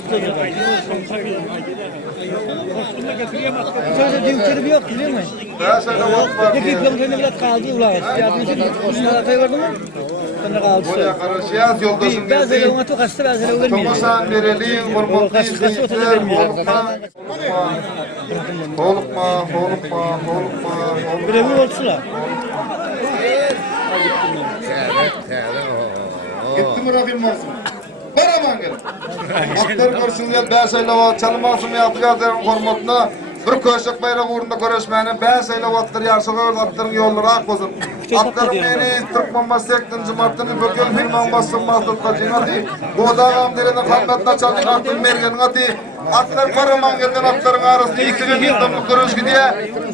Söyle dünkleri bir yok biliyor musun? 5 ayla o var. Peki ben biraz kaldı ulan. Yardım için bunlara kayvardı mı? Ben kaldı. Buraya karışya yoldaşım Bazı geldi. ona tokastı bazı vermiyor. Tomasan vereliğin hormatlı seyisler Olukma. Birebir olsunlar. Gitti mi Rahim Masum? Baraman gel. Atlar karşısında 5 ayla çalmasın yaptıklarının hormatına bir köşek bayrak uğrunda görüşmenin 5 ayla atlar yarışı koyuyor atların yolları ak bozun. Atların beni Türkmenbaşı sektinci martını böken firman basın mahsus kaçınatı. Bu dağım derine kalmetna çalın atın mergenin atı. Atlar Baraman gelden atların arasında ikili bir damlı görüş gidiyor.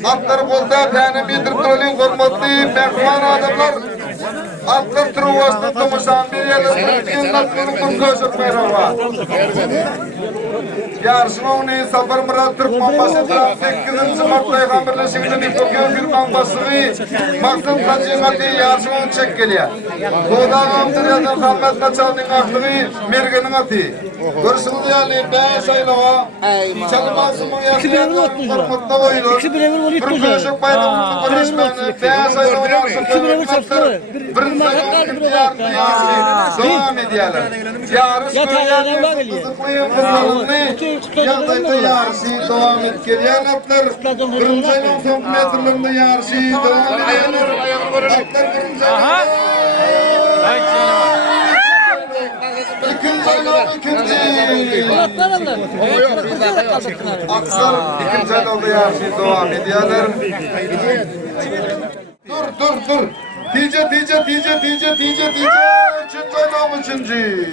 Atlar kolda beni bitirip duralım hormatlı mehruan adamlar. Atlar Truvas'ta Tomasan bir yerler bırakın atların köşek bayrağı var. Yarışma onu Safar Murat Türkmenbaşı'da 8. Mart Peygamberleşiğinin İptokiyon firman basını Maksım Kaçı'nı yarışma onu çek geliyor. Doğudan Amtıryadan Hammet Kaçan'ın aklığı Mergen'in atı. Görüşünüz yani 5 aylığa çalmasımın yakınlarından korkutma koyulur. Bir köşek bayrağını görüşmenin 5 aylığa yarışma devam ediyorlar. Yarış böyle kızıklıyım kızılını yandayda yarışı devam et geliyen atlar. Kırmızı ayın son metrlerinde yarışı devam ediyorlar. Atlar kırmızı ayın atlanırlar. O yok, bir daha yok. Aksar ikinci el oldu yarışı devam ediyorlar. Dur. Tice. Üçüncü aylan üçüncü.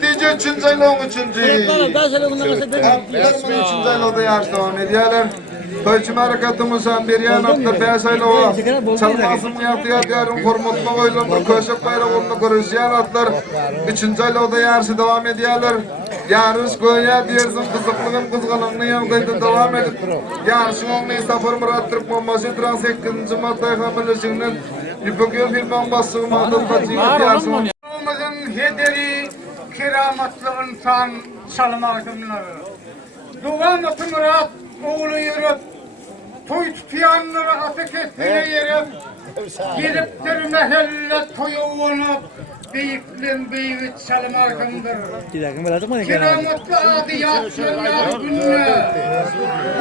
Tice üçüncü aylan üçüncü. Daha sonra bundan mesela Atlarımın üçüncü aylan oldu yarışı devam ediyorlar. Toyçum harekatımız beriyan atlar Beşaylova. Çalmasım yaptıya diyorum hormatma koyulundur. Köşek bayrağını görüşen atlar. Üçüncü aylarda yarışı devam ediyorlar. Yarış koya diyorsun kızıklığın kızgınlığını yanındaydı devam edip. Yarışın olmayı Safır Murat Türk Mambaşı Trans 2. Matay Hamilesi'nin Yüpökyo Filman basığı Madıl Kaçı'nın yarışın olmayı. Olmazın hederi keramatlı insan çalmakınları. Duvamatı Murat oğlu yürüp toy tutuyanları atık ettiğine yerip gidiptir mehelle toyu olup beyiklim beyik çalmakındır. Keramatlı adiyat şerler gününe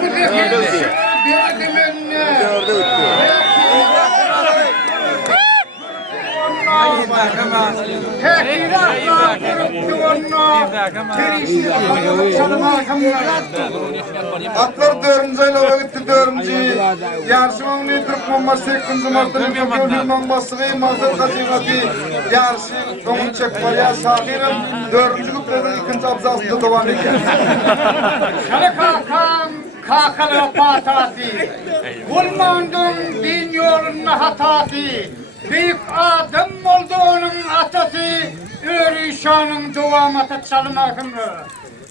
bu zehirli bir dimenine Atlar dördüncü aylara gitti dördüncü. Yarışmanın Türk Mambaşı 2. Mart'ın Yüpökyo Filman basığı Madıl Kaçı'nın yarışı Doğun Çekmali'ye sahirim. Dördüncü kuplede ikinci abzasında devam ediyor. Şöyle kalkan, kalkalı patati. Bulmandın din yoluna hatati. Büyük adım oldu onun atası. Örüşanın duvamatı çalmakındır.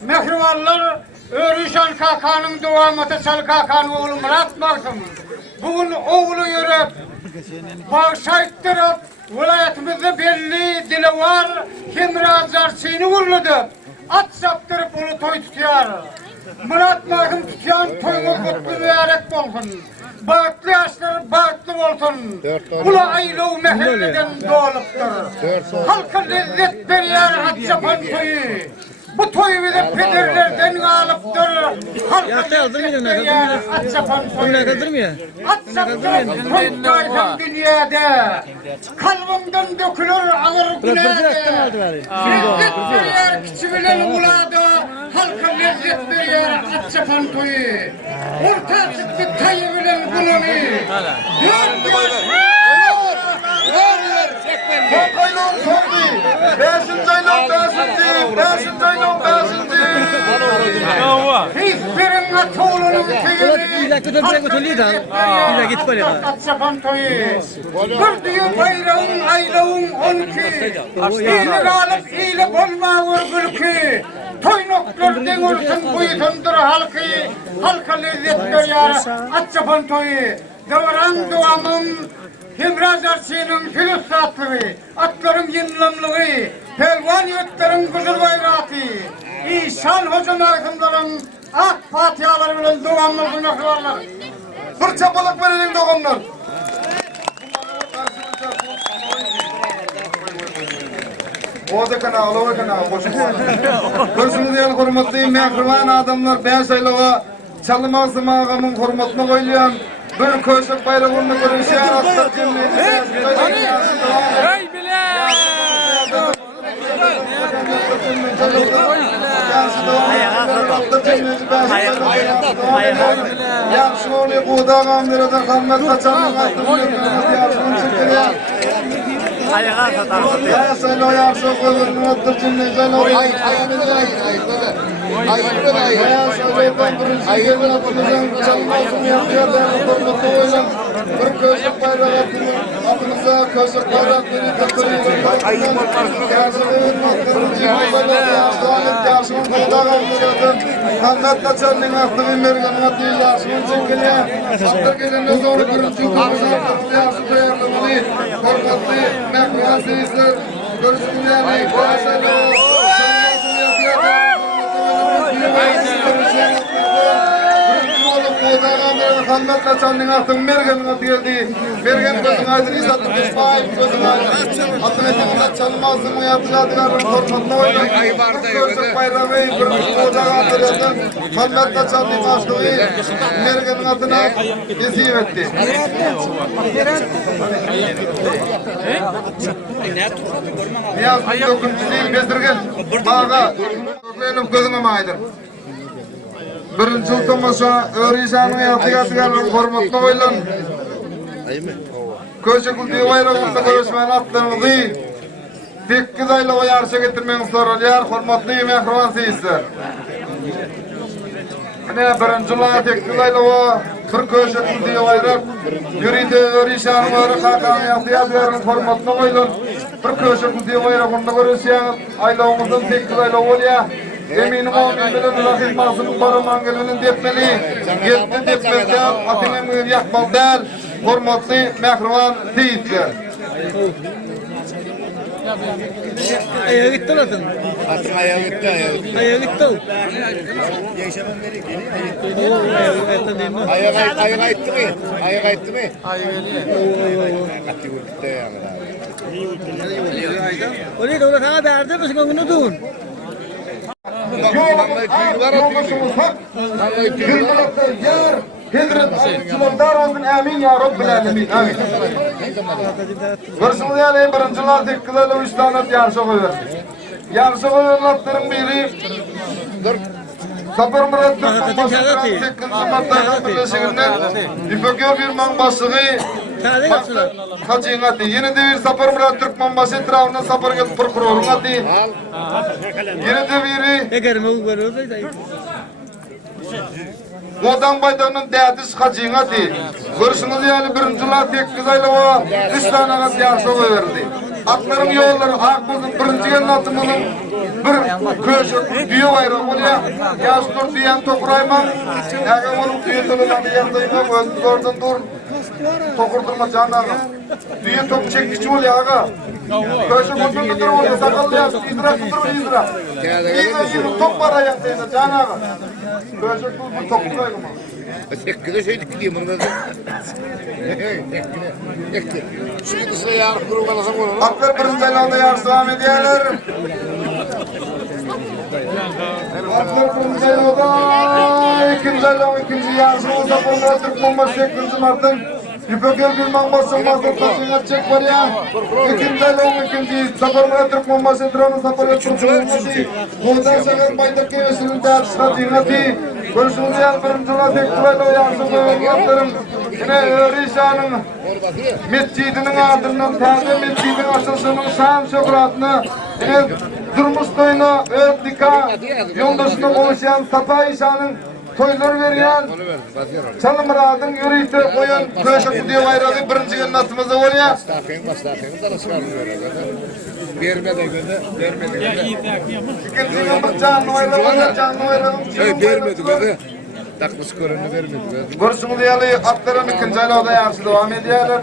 Mehrivallar, Örüşan kakanın duvamatı çal kakanın oğlu Murat Markım. Bugün oğlu yürüp, bağışayttırıp, vilayetimizde belli dili var, Himraz Zarsi'ni vurladı. At saptırıp onu toy tutuyor. Murat Markım tutuyan toyunu kutlu mübarek olsun. Bağıtlı yaşlar bağıtlı olsun. Ula aylığı mehelleden doğuluptur. Halka lezzet veriyor at yapan toyu. Bu toyu bir de pederlerden alıptır. Halka lezzet veriyor at yapan toyu. At saptırıp koydaydım dünyada. Kalbimden dökülür ağır günahda. Lezzet veriyor küçüğülen ulada. Halka lezzet veriyor at yapan toyu. Orta çıktı tayyibinin bununu. Aylan sordu. Beşinci aylan beşinci. Hiçbirin atoğlunun tüyünü. At yapan toyu. Gördüğü bayrağın aylağın 12. İyili galip iyili bolma vurgulki. Toynoklar denursun buyutundur halkı. Halka lezzet veriyor at yapan toyu. Davran duamın Himraz Arsi'nin fülüs saatleri, atların yenilemliği, pelvan yurtların kızıl bayrağı, İhsan Hocam arkımların ak fatihaları bilen duamlı mekvarlar. Bir çapalık verelim doğumlar. Oda kana, boşu. Gözünü değil hürmetli mehriban adamlar Beşaylova çalmazım ağamın hürmetine koyulan bir köşek bayrağını görüşen atlar cemliyeti. Hey bile! Yaxşı oluyor bu dağım nereden kalmak kaçanın Ayağa satar. Ya sen o yaxşı koyduğun attır cümle Ay. bir köşek bayrağı atımıza köşek bayrağı Kandatla çarının aktığı merganın attığı yaşının çekiliğe Atır gelinde zoru görüntü yaşı duyarlılığını korkutlu mehvası izler görüşümlerini koyasayla Kandatla çarının aktığı merganın attığı geldi Mergan gözün aydın izatı düşmayın gözün aydın Atın etiminde çalmazdı mı yapıladılarını korkutlu oydu Köşek bayrağı bir odağı atırıyordun Kandatla çarının aktığı merganın atına nesip etti Niyaz 1900'ü bezdirgen Bağa Aklanıp gözüme maydır. Birinci yıl tomaşa öğrenişanın yatıgatıgarın hormatına koyulan. Köşekul diye bayrağında görüşmeyen atlarınızı tekkiz ayla o yarışa getirmeyin soruluyar. Hormatlı mehruvan seyizler. Birinci yıl tekkiz ayla o bir köşekul diye bayrağ yürüyde öğrenişanın öğrenişanın yatıgatıgarın hormatına koyulan. Bir köşekul diye bayrağında görüşmeyen aylağımızın tekkiz ayla oluyor. Eminim o bilen rahim masının baraman gelinin depmeli. Geldi depmelden atının yakmal del. Hormatlı mehruvan seyizler. Ayağa gitti lan. Atın ayağı gitti ayağı. Ayağa gitti. Ayağı gitti mi? Ayağı gitti mi? Atı gitti ayağı. Oraya doğru sana verdi misin onu dur. Amin ya Rabbil alemin. Amin. Versiniz yani birinciler tekkilerle 3 tane yarışı koyuyor. Yarışı koyuyorların biri Sabır Murat Türkmenbaşı'ndan 8. Madde'den birleşiğinden İpekö bir manbaşığı Hacı'nın adı. Yine de bir Sabır Murat Türkmenbaşı etrafından Sabır Gül Prokuror'un adı. Yine de biri Modan Baydan'ın değersiz Hacı'nın adı. Görüşünüz yani birinciler 8 ayla o 3 tane arat yarışı koyuverdi. Atların yolları Akboz'un birinci gelin atımızın bir köşük düğü bayrağı oluyor. Yaşlı diyen tokurayman. Yağı olup düğü tölüden yandayım. Özünüz oradan dur. Tokurdurma canlarım. Düğü topu çekkici oluyor ağa. Köşük uzun tutur oluyor. Sakallı yaşlı izra tutur izra. İzra top var ayaktayız can ağa. Köşük uzun topu koyalım. Tekkide şeydik gideyim bunu da. Tekkide. Şimdi sıra yarın kurulalasam olur. Atlar birinci aylarda yarış devam ediyorlar. Atlar birinci aylarda ikinci aylarda ikinci yarışımız Zaporlar Türkmenbaşı 2. Mart'ın İpekö bir manbasın mazda taşıyla çek var ya. İkinci aylarda ikinci Zaporlar Türkmenbaşı Etrafı Zaporlar Türkmenbaşı Muhtar Şeker Baydak Kevesi'nin tartışına dinleti. Görüşünüz yer birinciler tekrar o yarışımı atlarım. Yine Örişan'ın mescidinin ardından taze mescidin açılışının şan şöhratını yine durmuş toyunu Özdika yoldaşında konuşan Safa İşan'ın toyları veriyen Çalımırad'ın yürüyüşü koyan Köşek diye bayrağı birinci günün atımızı oluyor. Vermeden göre, vermeden göre. İkinci gün bir canlı oylamanlar, canlı oylamanlar. Vermedi göre. Takmış körünü vermedi göre. Görüşümüz yalı atların ikinci aylarda yarışı devam ediyorlar.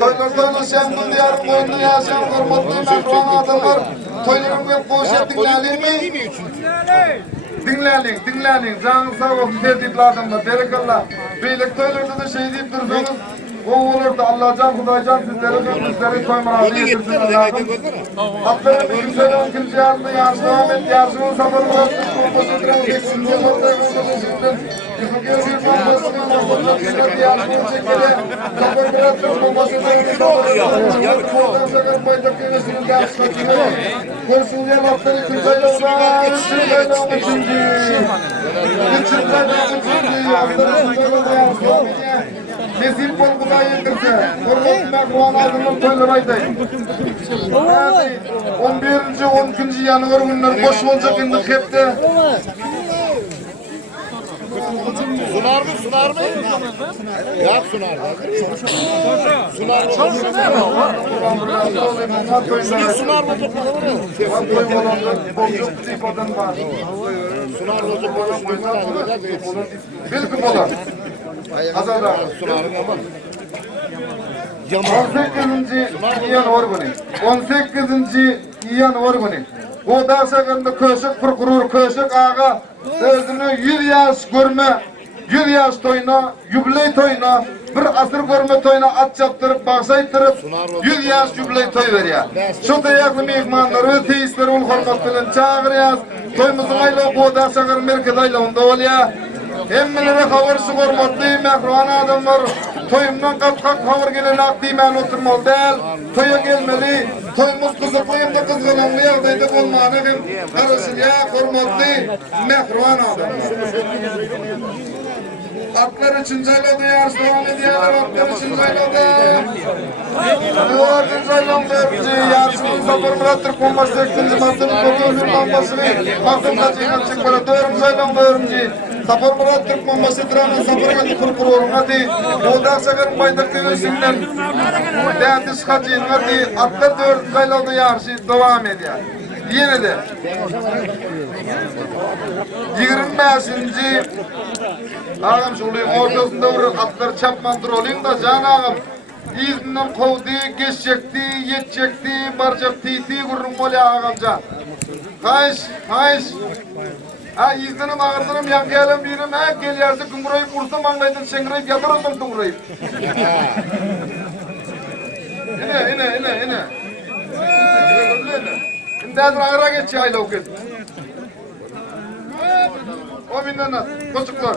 Toylar şemdun diyarın boyundan yaşayan hormatlı mehruvan adamlar. Toyların ve poşet dinleyelim mi? Dinleyelim. Canı sağ olsun tedbirli adamlar. Delikanlı. Beylik toylarda da şey deyip dursanız o olur da Allah can Hudaycan sizleri koymalarını getirsin lazım. Atların ikinci ayların ikinci yarında yarışı devam et. Yarışının sabırı bıraktık. Kompozitörün 8. yılında yoldaşısından Yıkıkıyor bir bombasının bombasının yarışının çekili. Sabır bıraktık. Kompozitörün Muhtar Şeker Baydak Kevesi'nin yarışına çıkıyor. Koşul yer atları ikinci aylarda. Üçüncü aylarda ikinci. Üçüncü aylarda ikinci. Atların ikinci aylarda yarışı. Nesil Polku'da yedirdi. Hormatlı mehruvan adının toyları aytayım. 11. 12. yanvar günler boş olacak indi hepte. Sunar mı? Yak sunar. Sunar mı? Sunar mı? Sunar mı? Bilgim olar. Azadar. 18. yanvar günü. 18. yanvar günü. Bu da seferinde Köşek prokuror Köşek ağa özünü 100 yaş görme, 100 yaş toyuna, jubiley toyuna, bir asır görme toyuna at çaptırıp, bağsaytırıp 100 yaş jubiley toy veriyor. Şu dayaklı mehmanları, teistleri ol hormat bilen çağırıyaz. Toymuzun ayla bu da sefer merkez ayla onda oluyor. Emmilere havarsı hormatly mehriban adamlar. Toyumdan kapkak havar gelen akdimen oturmalı değil. Toya gelmeli. Toyumuz kızıklı hem de kızgınanlı yağdaydı olmanı hem karısıya hormatly mehriban adamlar. Atlar için zayladı yarısı devam ediyorlar. Atlar için zayladı. Dördüncü zayladı. Yarısının sapır bıraktır. Konması ektinci matını koduğunun lambasını. Bakın kaçıyla çıkmalı. Dördüncü zayladı öğrenci. Sapır bıraktır. Konması tıranın sapır hadi kurkur olun. Hadi. Oğdan sakın baydak devesinden. Dendis kaçıyın. Hadi. Atlar dördüncü zayladı yarısı devam ediyor. Yine de 25. Ağam şulayım ortasında vurup atları çapman duralım da can ağam İzninden kovdu, geçecekti, yetecekti, baracaktı, kurrum böyle ağamca. Hayş. Ha izninim ağırtınım, yankayalım birim, ha gel yerse kungurayıp vursam anlaydın, şengirayıp yatırırsam kungurayıp. İne. Şimdi ağıra geçi ayla okuyun. O binden az, koçuklar.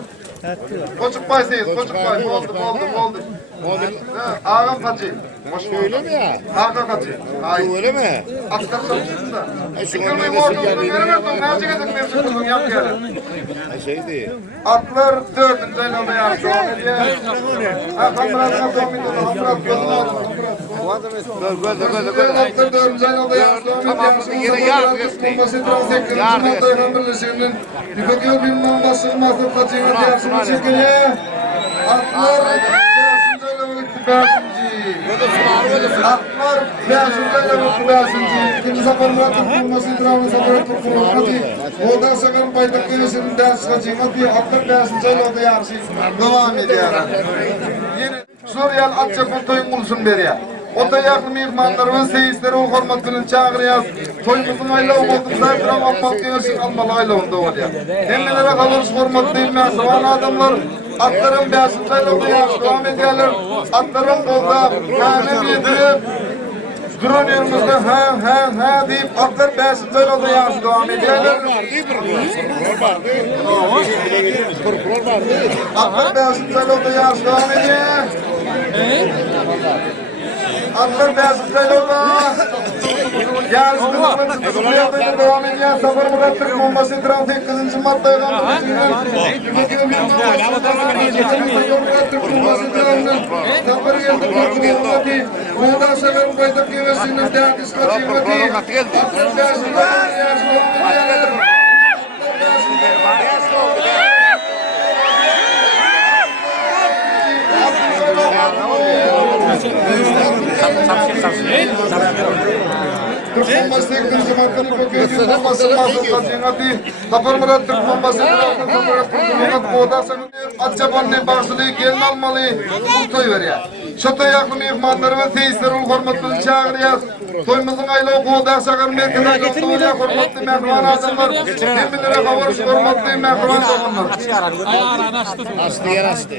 Koçuk baysayız, koçuk bay. Oldu. Ağam kaçı. Öyle mi ya? Ağam kaçı. Öyle mi? Atlar çalışsın da. Sıkılmayı ortasını veremezdim. Nerede gezdik mevcut kurdun yap yani. Şeydi. Atlar 4. aylarda yarışı. Kamırat kapsamında Kamırat gözünü Atlar 4. aylarda yarışı. Yine yardım etmeyin. Birleşiminin Nifak yol bilmem basın mahsul kaçıyla yarışını çekeye. Atlar 5. aylarda gitti 5. Atlar 5. aylarda gitti 5. İkinci zafer Murat'ın kurulması idrarını zafer kurulması. Oğdan sakın paydak devesinin ders kaçıyla diye atlar 5. aylarda yarışı devam ediyor. Yine Suriyal at çapın toyun bulsun beriye. Ota yakın mehmanlarımız seyisleri o hormatını çağırıyaz. Toyumuzun ayla olmadığımızda bir almak diyorsun almalı ayla onda oluyor. Emmelere kalırız hormat değil mi? Savan adamlar atların beyarsız ayla yarış devam ediyorlar. Atların kolda kanem yedirip duran yerimizde ha deyip atlar beyarsız ayla yarış devam ediyorlar. Atlar beyarsız ayla yarış devam ediyor. Atlar beyazlıklarla yarışmacımızın tutukluya devam ediyor. Safar Murat'ın bombası trafik 9. maddeye kalmışsınlar. Safar geldi. Buradan sefer baydak yuvasının derdis kaçırmadı. Atlar beyazlıklarla yarışmacımızın Türk bombası ektiğiniz markanın kokuyorsun. Bombası mazıl kaçırmadı. Safar Murat Türk bombası bıraktı. Safar Murat Türk bombası Atçabanlı bağışlığı gelin almalı. Bu toy ver ya. Şu toy yakın mehmanlarımız teyislerin hormatını çağırıyaz. Toyumuzun ayla okuğda sakın merkezden yoktuğuyla hormatlı mehriban adamlar. Eminlere kavarış hormatlı mehriban adamlar. Açtı yer açtı.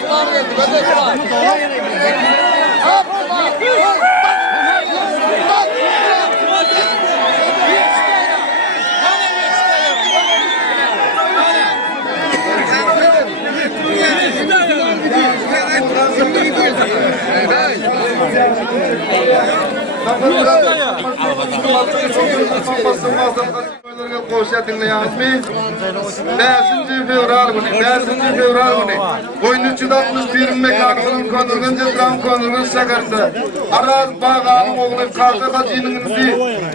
Sular geldi. Böyle sular. Fevral günü. Koyuncu da 61 mekanının konulgun cezram konulgun şakarsa. Araz bağanın oğlu kalkı hacinin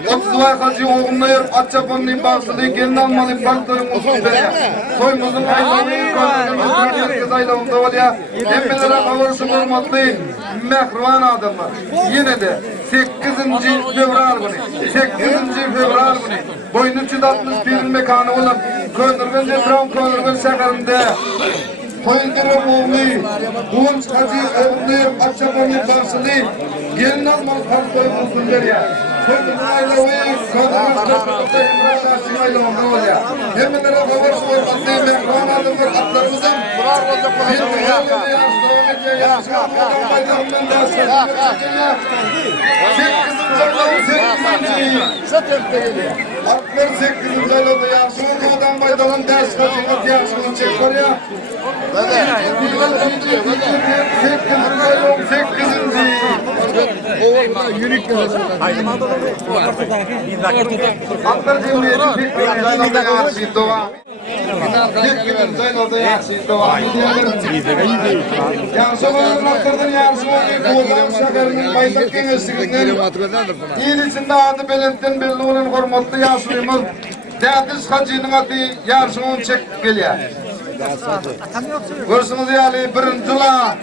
30 var hacı oğluna yarıp Atçapan'ın bağışlığı gelin almalı bak toyumuzun beriye. Toyumuzun aylarının konulgun herkes aylarında var ya. Emmelere kavursun olmalı mehriban adamlar. Yine de 8. fevral günü. 8. fevral günü. Boynucu da 61 mekanı olan konulgun cezram konulgun şakarında. Koyundurum oğlu, Kuğunç Hacı oğlu, Atçapan'ın bağışlığı gelin almalı bak toyumuzun beriye. Sözümüz aylamayı, sözümüz kırpıkta aylamında oluyor. Hemenlere favor sormak değil mi? Kuanadın bir atlarımızın bir hayalini yarıştığını yarıştığını bayramından da sözümüz çekiliyor. Atlar 8. aylarda yarışımı kodan baydalan ders kaçınlık yarışımını çek var ya. 8. Atlar Cemiyeti 8. aylarda yarışı devam. 8. aylarda yarışı devam. Yarışımın atlardan yarışımı kodan şakarının baydak kengesinden il içinde adı belirten belli olan hormatlı yarışımız Dadiz Hacı'nın adı yarışımını çekip geliyor. Görsünüz yani birinci la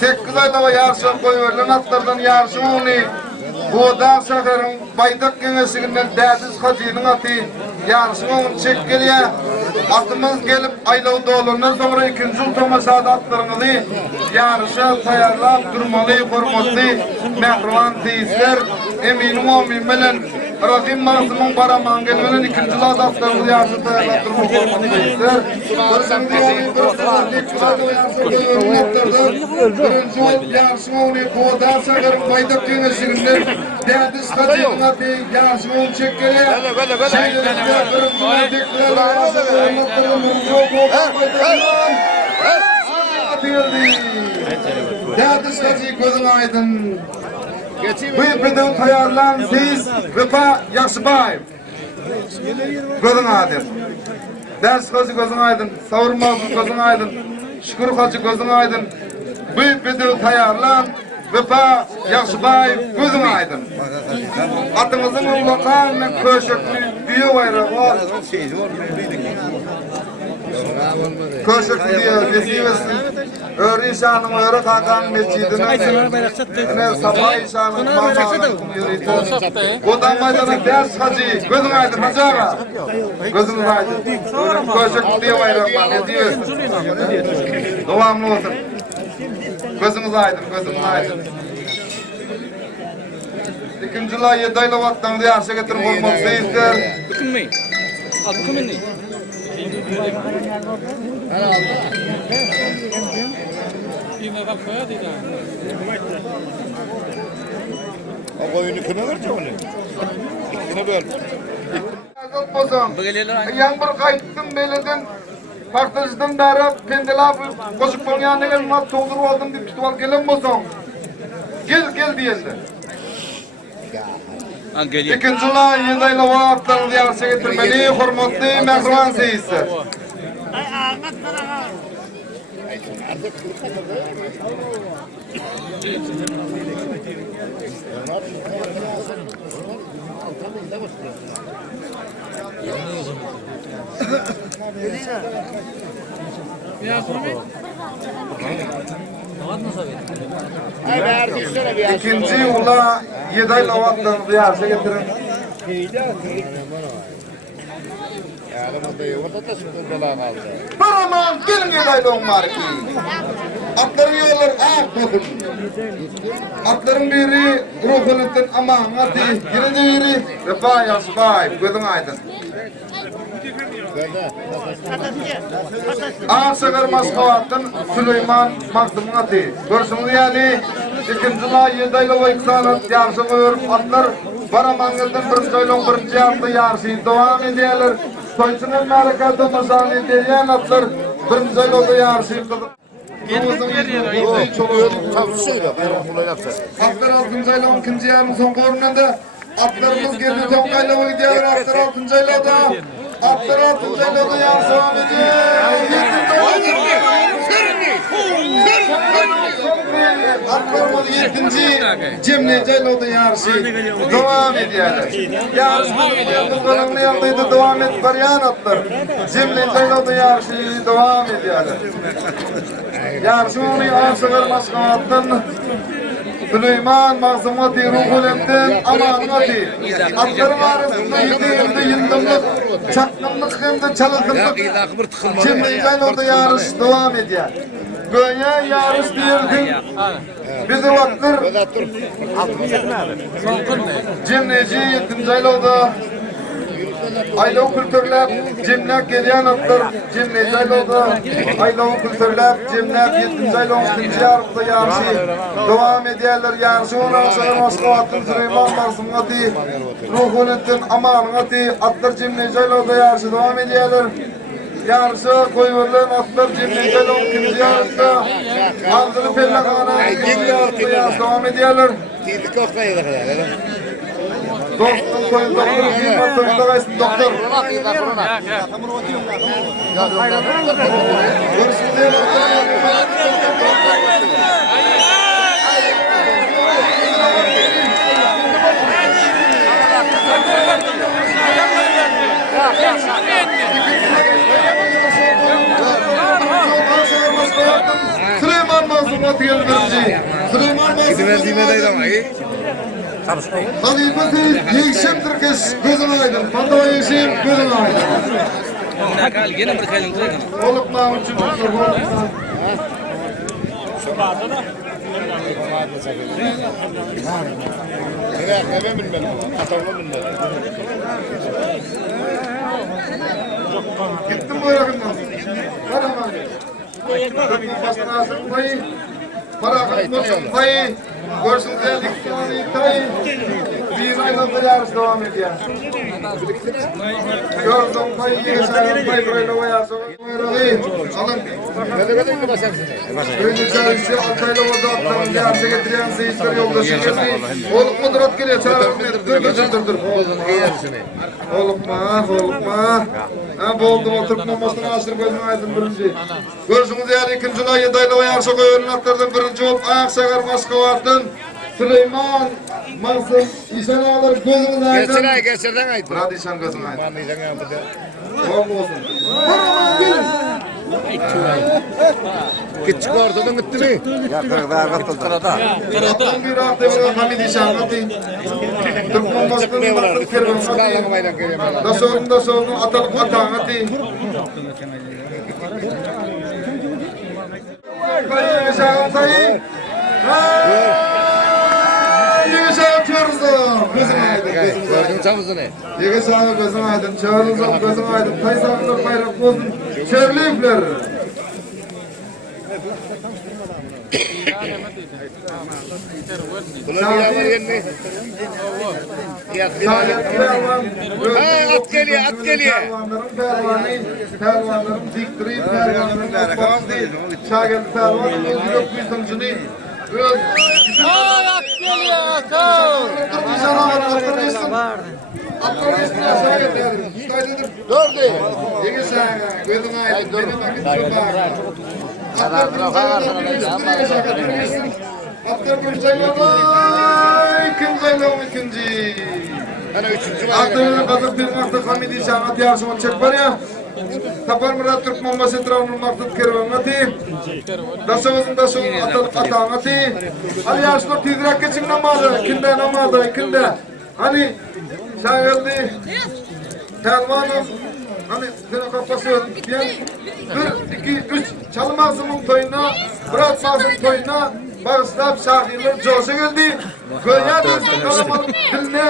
8 ayda yarışım koyuverlen atlardan yarışımını Kodan şakarının baydak kengesinden Dadiz Hacı'nın adı yarışımını çekip geliyor. Atımız gelip aylavda olundan sonra ikinci yıl tomasada atlarını yarışa tayarlap durmalı, hormatlı, mehruvan teyizler, eminim o bilen Rasim Masım'ın paraman gelmeden ikinci yıl atlarını yarışa tayarlap durmalı, hormatlı teyizler. Birinci yıl yarışma onu Kodan Şakar'ın baydak kengesinden Dadiz Hacı'nın adı yarışımını çekkeli. Şeylerinde birinci yıl Dadiz Hacı gözün aydın. Bu ipede tayarlan siz Vefa Yaxşıbayev. Gözün aydın. Dadiz Hacı gözün aydın. Savurmaz gözün aydın. Şükür Hacı gözün aydın. Bu ipede tayarlan Vefa Yaxşıbayev gözün aydın. Atımızın uğlatan ve köşekli büyü bayrağı var. Köşekli diyor, geçiyorsun. Öğre işanım, öğre kakan meçidine, sabah işanım, mamağın yürüytü. Kodan maydana ders hacı, gözün aydın hacı ağa. Gözün aydın. Köşekli diyor bayrağı var, ne diyorsun? Devamlı olsun. Gözünüz aydın, gözünüz aydın. İkinci yıla 7 ayla vattan diye arşa getirip olmak seyizler. Bütünmeyin. Al bütünmeyin. Yine de koya değil ha. O koyunu kime verecek onu? Kime böl. Azat bozan. Yağmur kayıttım beleden. Partajdan beri pendelab koşup olmayan ne mat doldurup aldım deyip tutup al gelen bozan. Gel diyendi. İkinci yıla 7 ayla vattan diye arşa getirmeli hormatlı mehruvan seyizler. İkinci yıla 7 ayla vattan diye arşa getirin. Paraman gelin 7 ayla onlar ki. Atların yollar bakın. Atların biri ruhunun amanatı, birinci biri Vefa Yaxşıbayev, gözün aydın. Ağaçakar Maskavat'tan Süleyman Maksım'ın atı. Görsünüz yani ikinci yıla 7 ayla o iksanın yarışını örüp atlar Baramangıl'dan birinci ayla 1. yarışta yarışı devam ediyorlar. Soyçunun harekatı masanı ediyen atlar 1. ayla yarışı kılır. Atlar 6. ayla 12. yarın son korununda atlarımız geldi Tonkayla gidiyorlar. Atlar 6. ayla da atlar 6. ayla da yarış devam ediyor. Atlarımız 7. Cemile ayla da yarışı devam ediyorlar. Yarışımız konumlu yanlıydı devam et varyan atlar. Cemile ayla da yarışı devam ediyorlar. Yarışımın Ağaçakar Maskavat'tan Süleyman Mazlumati Ruhulem'den amanati. Atların arasında yüzeyinde yındımlık, çaknımlık hem de çalıntımlık. Cimriyken orada yarış devam ediyor. Göğe yarış diyelim. Bizi vaktır. Cimrici 7. aylarda aylov kültürlep, cimnak gelen atlar, cimrici aylarda aylov kültürlep, cimnak 7. aylov 2. yarıkta yarışı devam ediyorlar. Yarışı ondan sonra Moskovat'ın Süleyman Mazlumati Ruhulettin amanati atlar cimrici aylarda yarışı devam ediyorlar. Yarışı koyulan atlar cimrici aylov 2. yarıkta Aldılı Pellakana 2. yarıkta yarışı devam ediyorlar. Dostum koyun doktor, firma koyunda kaysın doktor. Görüşürüz. Süleyman Mazlumati geldi birinci. Süleyman Mazlumati. Halifeti Yeşim Türkes gözün aydın. Pandava Yeşim gözün aydın. Olup Mahmut Cumhurbaşkanı olup gittim bu yakından. Karaman. Başkanasın payı. Parakın olsun payı. Görsün geldik payı. Bir aylarda yarış devam ediyor. Gördüm payı yeşil payı böyle oyası. Alın. Önce çarşı Altaylı orada atlarını yarışa getiren seyirciler yoldaşı geldi. Olup Mudurat geliyor. Dur. Olukma. Boldum oturtmamasını aşırı gözünü aydın birinci. Görsünüz yani 2. ay 7 aylı yarışa koyuyorun atlardan birinci olup ayak sakar Moskovat'ın Süleyman Mansur İşan ağlar gözünüz aydın. Geçirden aydın. Murat İşan gözünü aydın. Murat İşan aydın. Olsun. Küçük ortadan gitti mi? Atın bir hafta bir Hamid İşan atın. Türkmen Başkanı'nın baktık kervan atın. Da sorun atalık atan atın. Kayı yaşağın sayı. Yaşağın çağırızım. Gözüm aydın. Gördün çabuzunu. Yaşağın gözüm aydın. Çağırızım gözüm aydın. Taysanlar bayrak olsun. Çerleyipler. Bunlar bir yavar yenme. At geliyor. Pervanlarım diktirip pervanlarım bakmadı. Şagel pervanım yok kuytuncunu. At geliyor at. Bir sana atlatırsın. Atlatırsın aşağı getirin. Staydıdır. Dördü. Yine sen. Gözün aydın. Benim vakit çok ağır. Atlar Gümüşaylar'da ikinci. Hani 3. Atlarını kazıp bir maktık Hamidi Şahmat yarışıma çek var ya. Tapar Murat Türkmen başı Trabzon maktık kervan atı. Daşavızın atalık atağın atı. Hani yarışma tizrak geçim namadı. İkinde. Hani şahildi. Telmanım. Hani senin kafası diyen 1, 2, 3 çalmazımın toyuna, bırakmazım toyuna bağışlayıp şahirler coşa geldi. Köyya dönsün kalabalık diline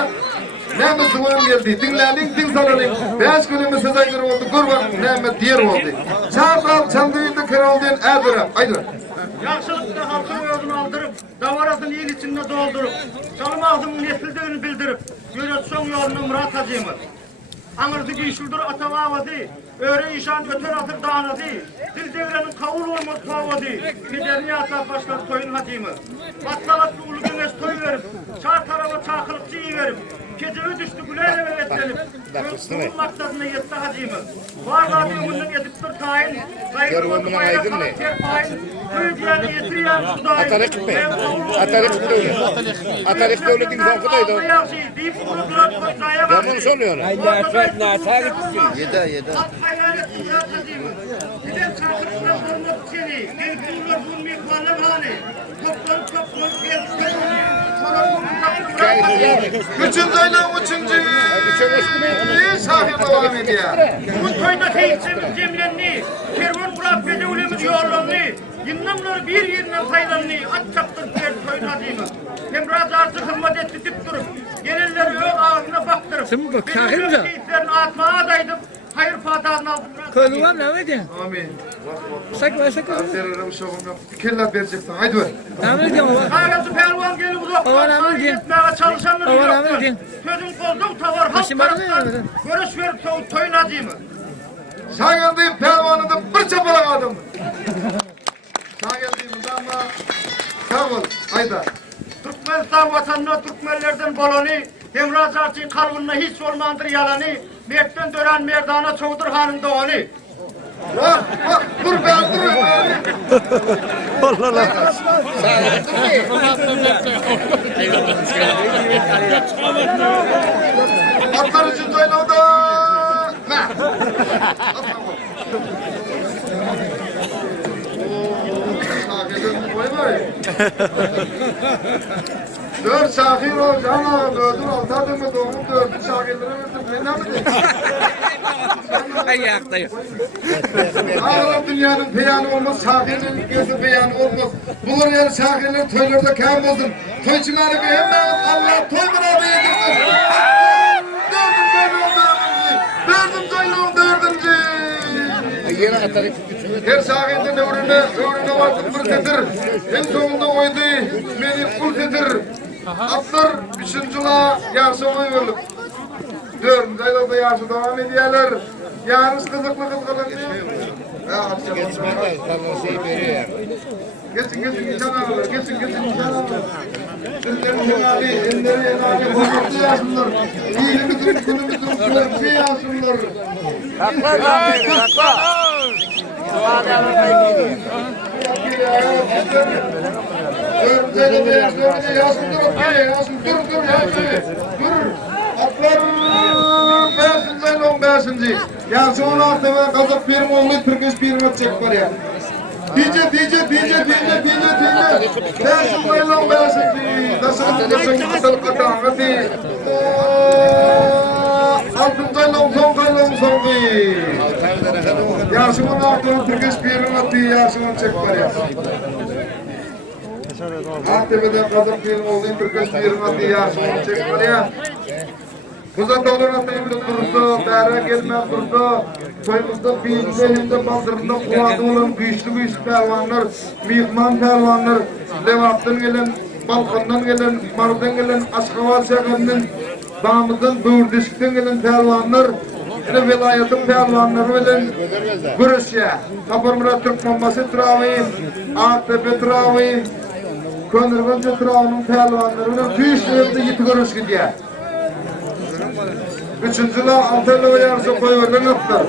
neymet duvarım geldi. Dinlenin, din salalım. 5 günümüz sezaydır oldu. Kurban neymet diğer oldu. Çağırlar, çandığında kere olduğun erdirem. Aydın. Yaxşılıkta halkın yolunu aldırıp, davarasını il içinde doldurup, çalım ağzının nesildiğini bildirip, yönetson yolunu Murat Hacı'mı. Anırdı giyşildir atavavadı, öğre işan öter atır dağınadı, dil devrenin kavul olmaz pavadı, giderini atar başlar toyun hacımı. Batlalatlı ulu güneş toy verip, çağ tarafa çağkılıkçıyı verip, gecevi düştü güleyle ve etlenip, bunun maksadına yetti hacımı. Varlığa düğümünden yetiptir tayin, gayrı oldu bayrak karakter payin, köy diyeni yetiriyen sudayin. Atalık mı? Atalık devlet. Atalık devletin korkudaydı. Yaman soruyor. Yeda. Giden çarşıdan durmak seni, bir bulma bulmayıp varlar hali. Toplanıp bir Üçüncü ayla üçüncü. Şahir devam ediyor. Bu toyda teyitsemiz cemlenni, kervan bırak gece ulemiz yollanni, yınlamlar bir yerinden faydalanni, at çaptır bir toyna değil mi? Hem razı hırmat ettirip durup, gelenleri ön ağzına baktırıp, Sen bak, şahir mi? Teyitlerini atmaya adaydım, hayır fatihasını aldım. Kolu var ne edin? Amin. Sakla. Veririm şovunu. Kella vereceksin. Haydi ver. Ne edin baba? Ağası pervan gelip uzaktan etmeye çalışanları yoktur. Sözün kolduğu tavar halk taraftan görüş verip toyuna değil mi? Sağ geldiğim pelvanını bir çapalamadım. Sağ geldiğim ama sağ ol. Hayda. Türkmenistan vatanına Türkmenlerden boloni, Emraz Arçin kalbına hiç olmandır yalanı, Mert'ten dönen merdana çoğudur hanım doğani. Bak dur ben dur. Atlar için Zaynav'da. Ne? Dört şahir ol canım, öldür altadı mı doğum dördü şahirlere verdim, ne mi? Ayaktayım. Ağlam dünyanın beyanı olmaz, şahirlerin gözü beyanı olmaz. Bulur yer şahirler toylarda kâm olsun. Toyçuları bir hemen Allah toymuna değdirsin. Dördüncü. Yine atarıp Her şahirden öğrüne vardı bir tedir. En sonunda oydu, beni kul tedir. Atlar üçüncüla yarışı oyulur. Dördüncü aylarda yarışı devam ediyorlar. Yarış kızıklı geçmeden tanrısı veriyor. Geçin nişan alırlar. Geçin nişan alırlar. Elleri enali huzurlu yazsınlar. İyiliğimizin günümüzün kuvvetli yazsınlar. Beşinci. Yansın 16 ve Kazak birim oğlu Türküş birime çek var ya. Dice. Beşin bayılan beşinci. Nasıl kısal kadağıti. Altıncı aylan son kaylan son ki. Yansın 16 ve Türküş birime yansın çek var ya. Aktepe'den Kazak birim oğlu Türküş birime yansın çek var ya. Kuzat olur atayım durdu, bere gelmez durdu. Soyumuzda biyinde hem de baldırında kuvvetli olan güçlü pervanlar, mihman pervanlar, Levat'tan gelen, Balkan'dan gelen, Mar'dan gelen, Aşkavatça'nın, Bağımızdan, Böğürdüşük'ten gelen pervanlar, yine velayetin pervanları bilen görüşe. Kapırmıra Türk Maması Travi, Aktepe Travi, Könürgünce Travi'nin pervanları bilen güçlü yiti görüş gidiyor. Üçüncüler altayla yarışı koyuyorlar nokta.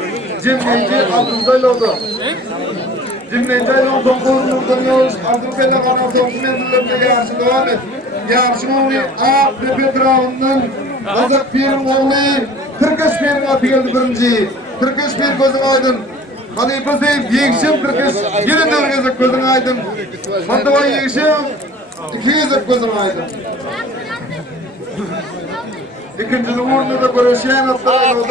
Cimneyci altıncayla oldu. Cimneyci ayla son korunurdan yavuz. Abdülkeller kanal son menzillerinde yarışı devam et. Yarışın oğlu Aktepe Trağı'ndan Kazak Pir'in oğlu Türküş Pir'in atı geldi birinci. Türküş Pir gözün aydın. Halife Zeynep Yekşim Türküş yine dörgezek gözün aydın. Mantıva Yekşim 200 gözün aydın. İkinci uğurlu da görüşen atlar oldu.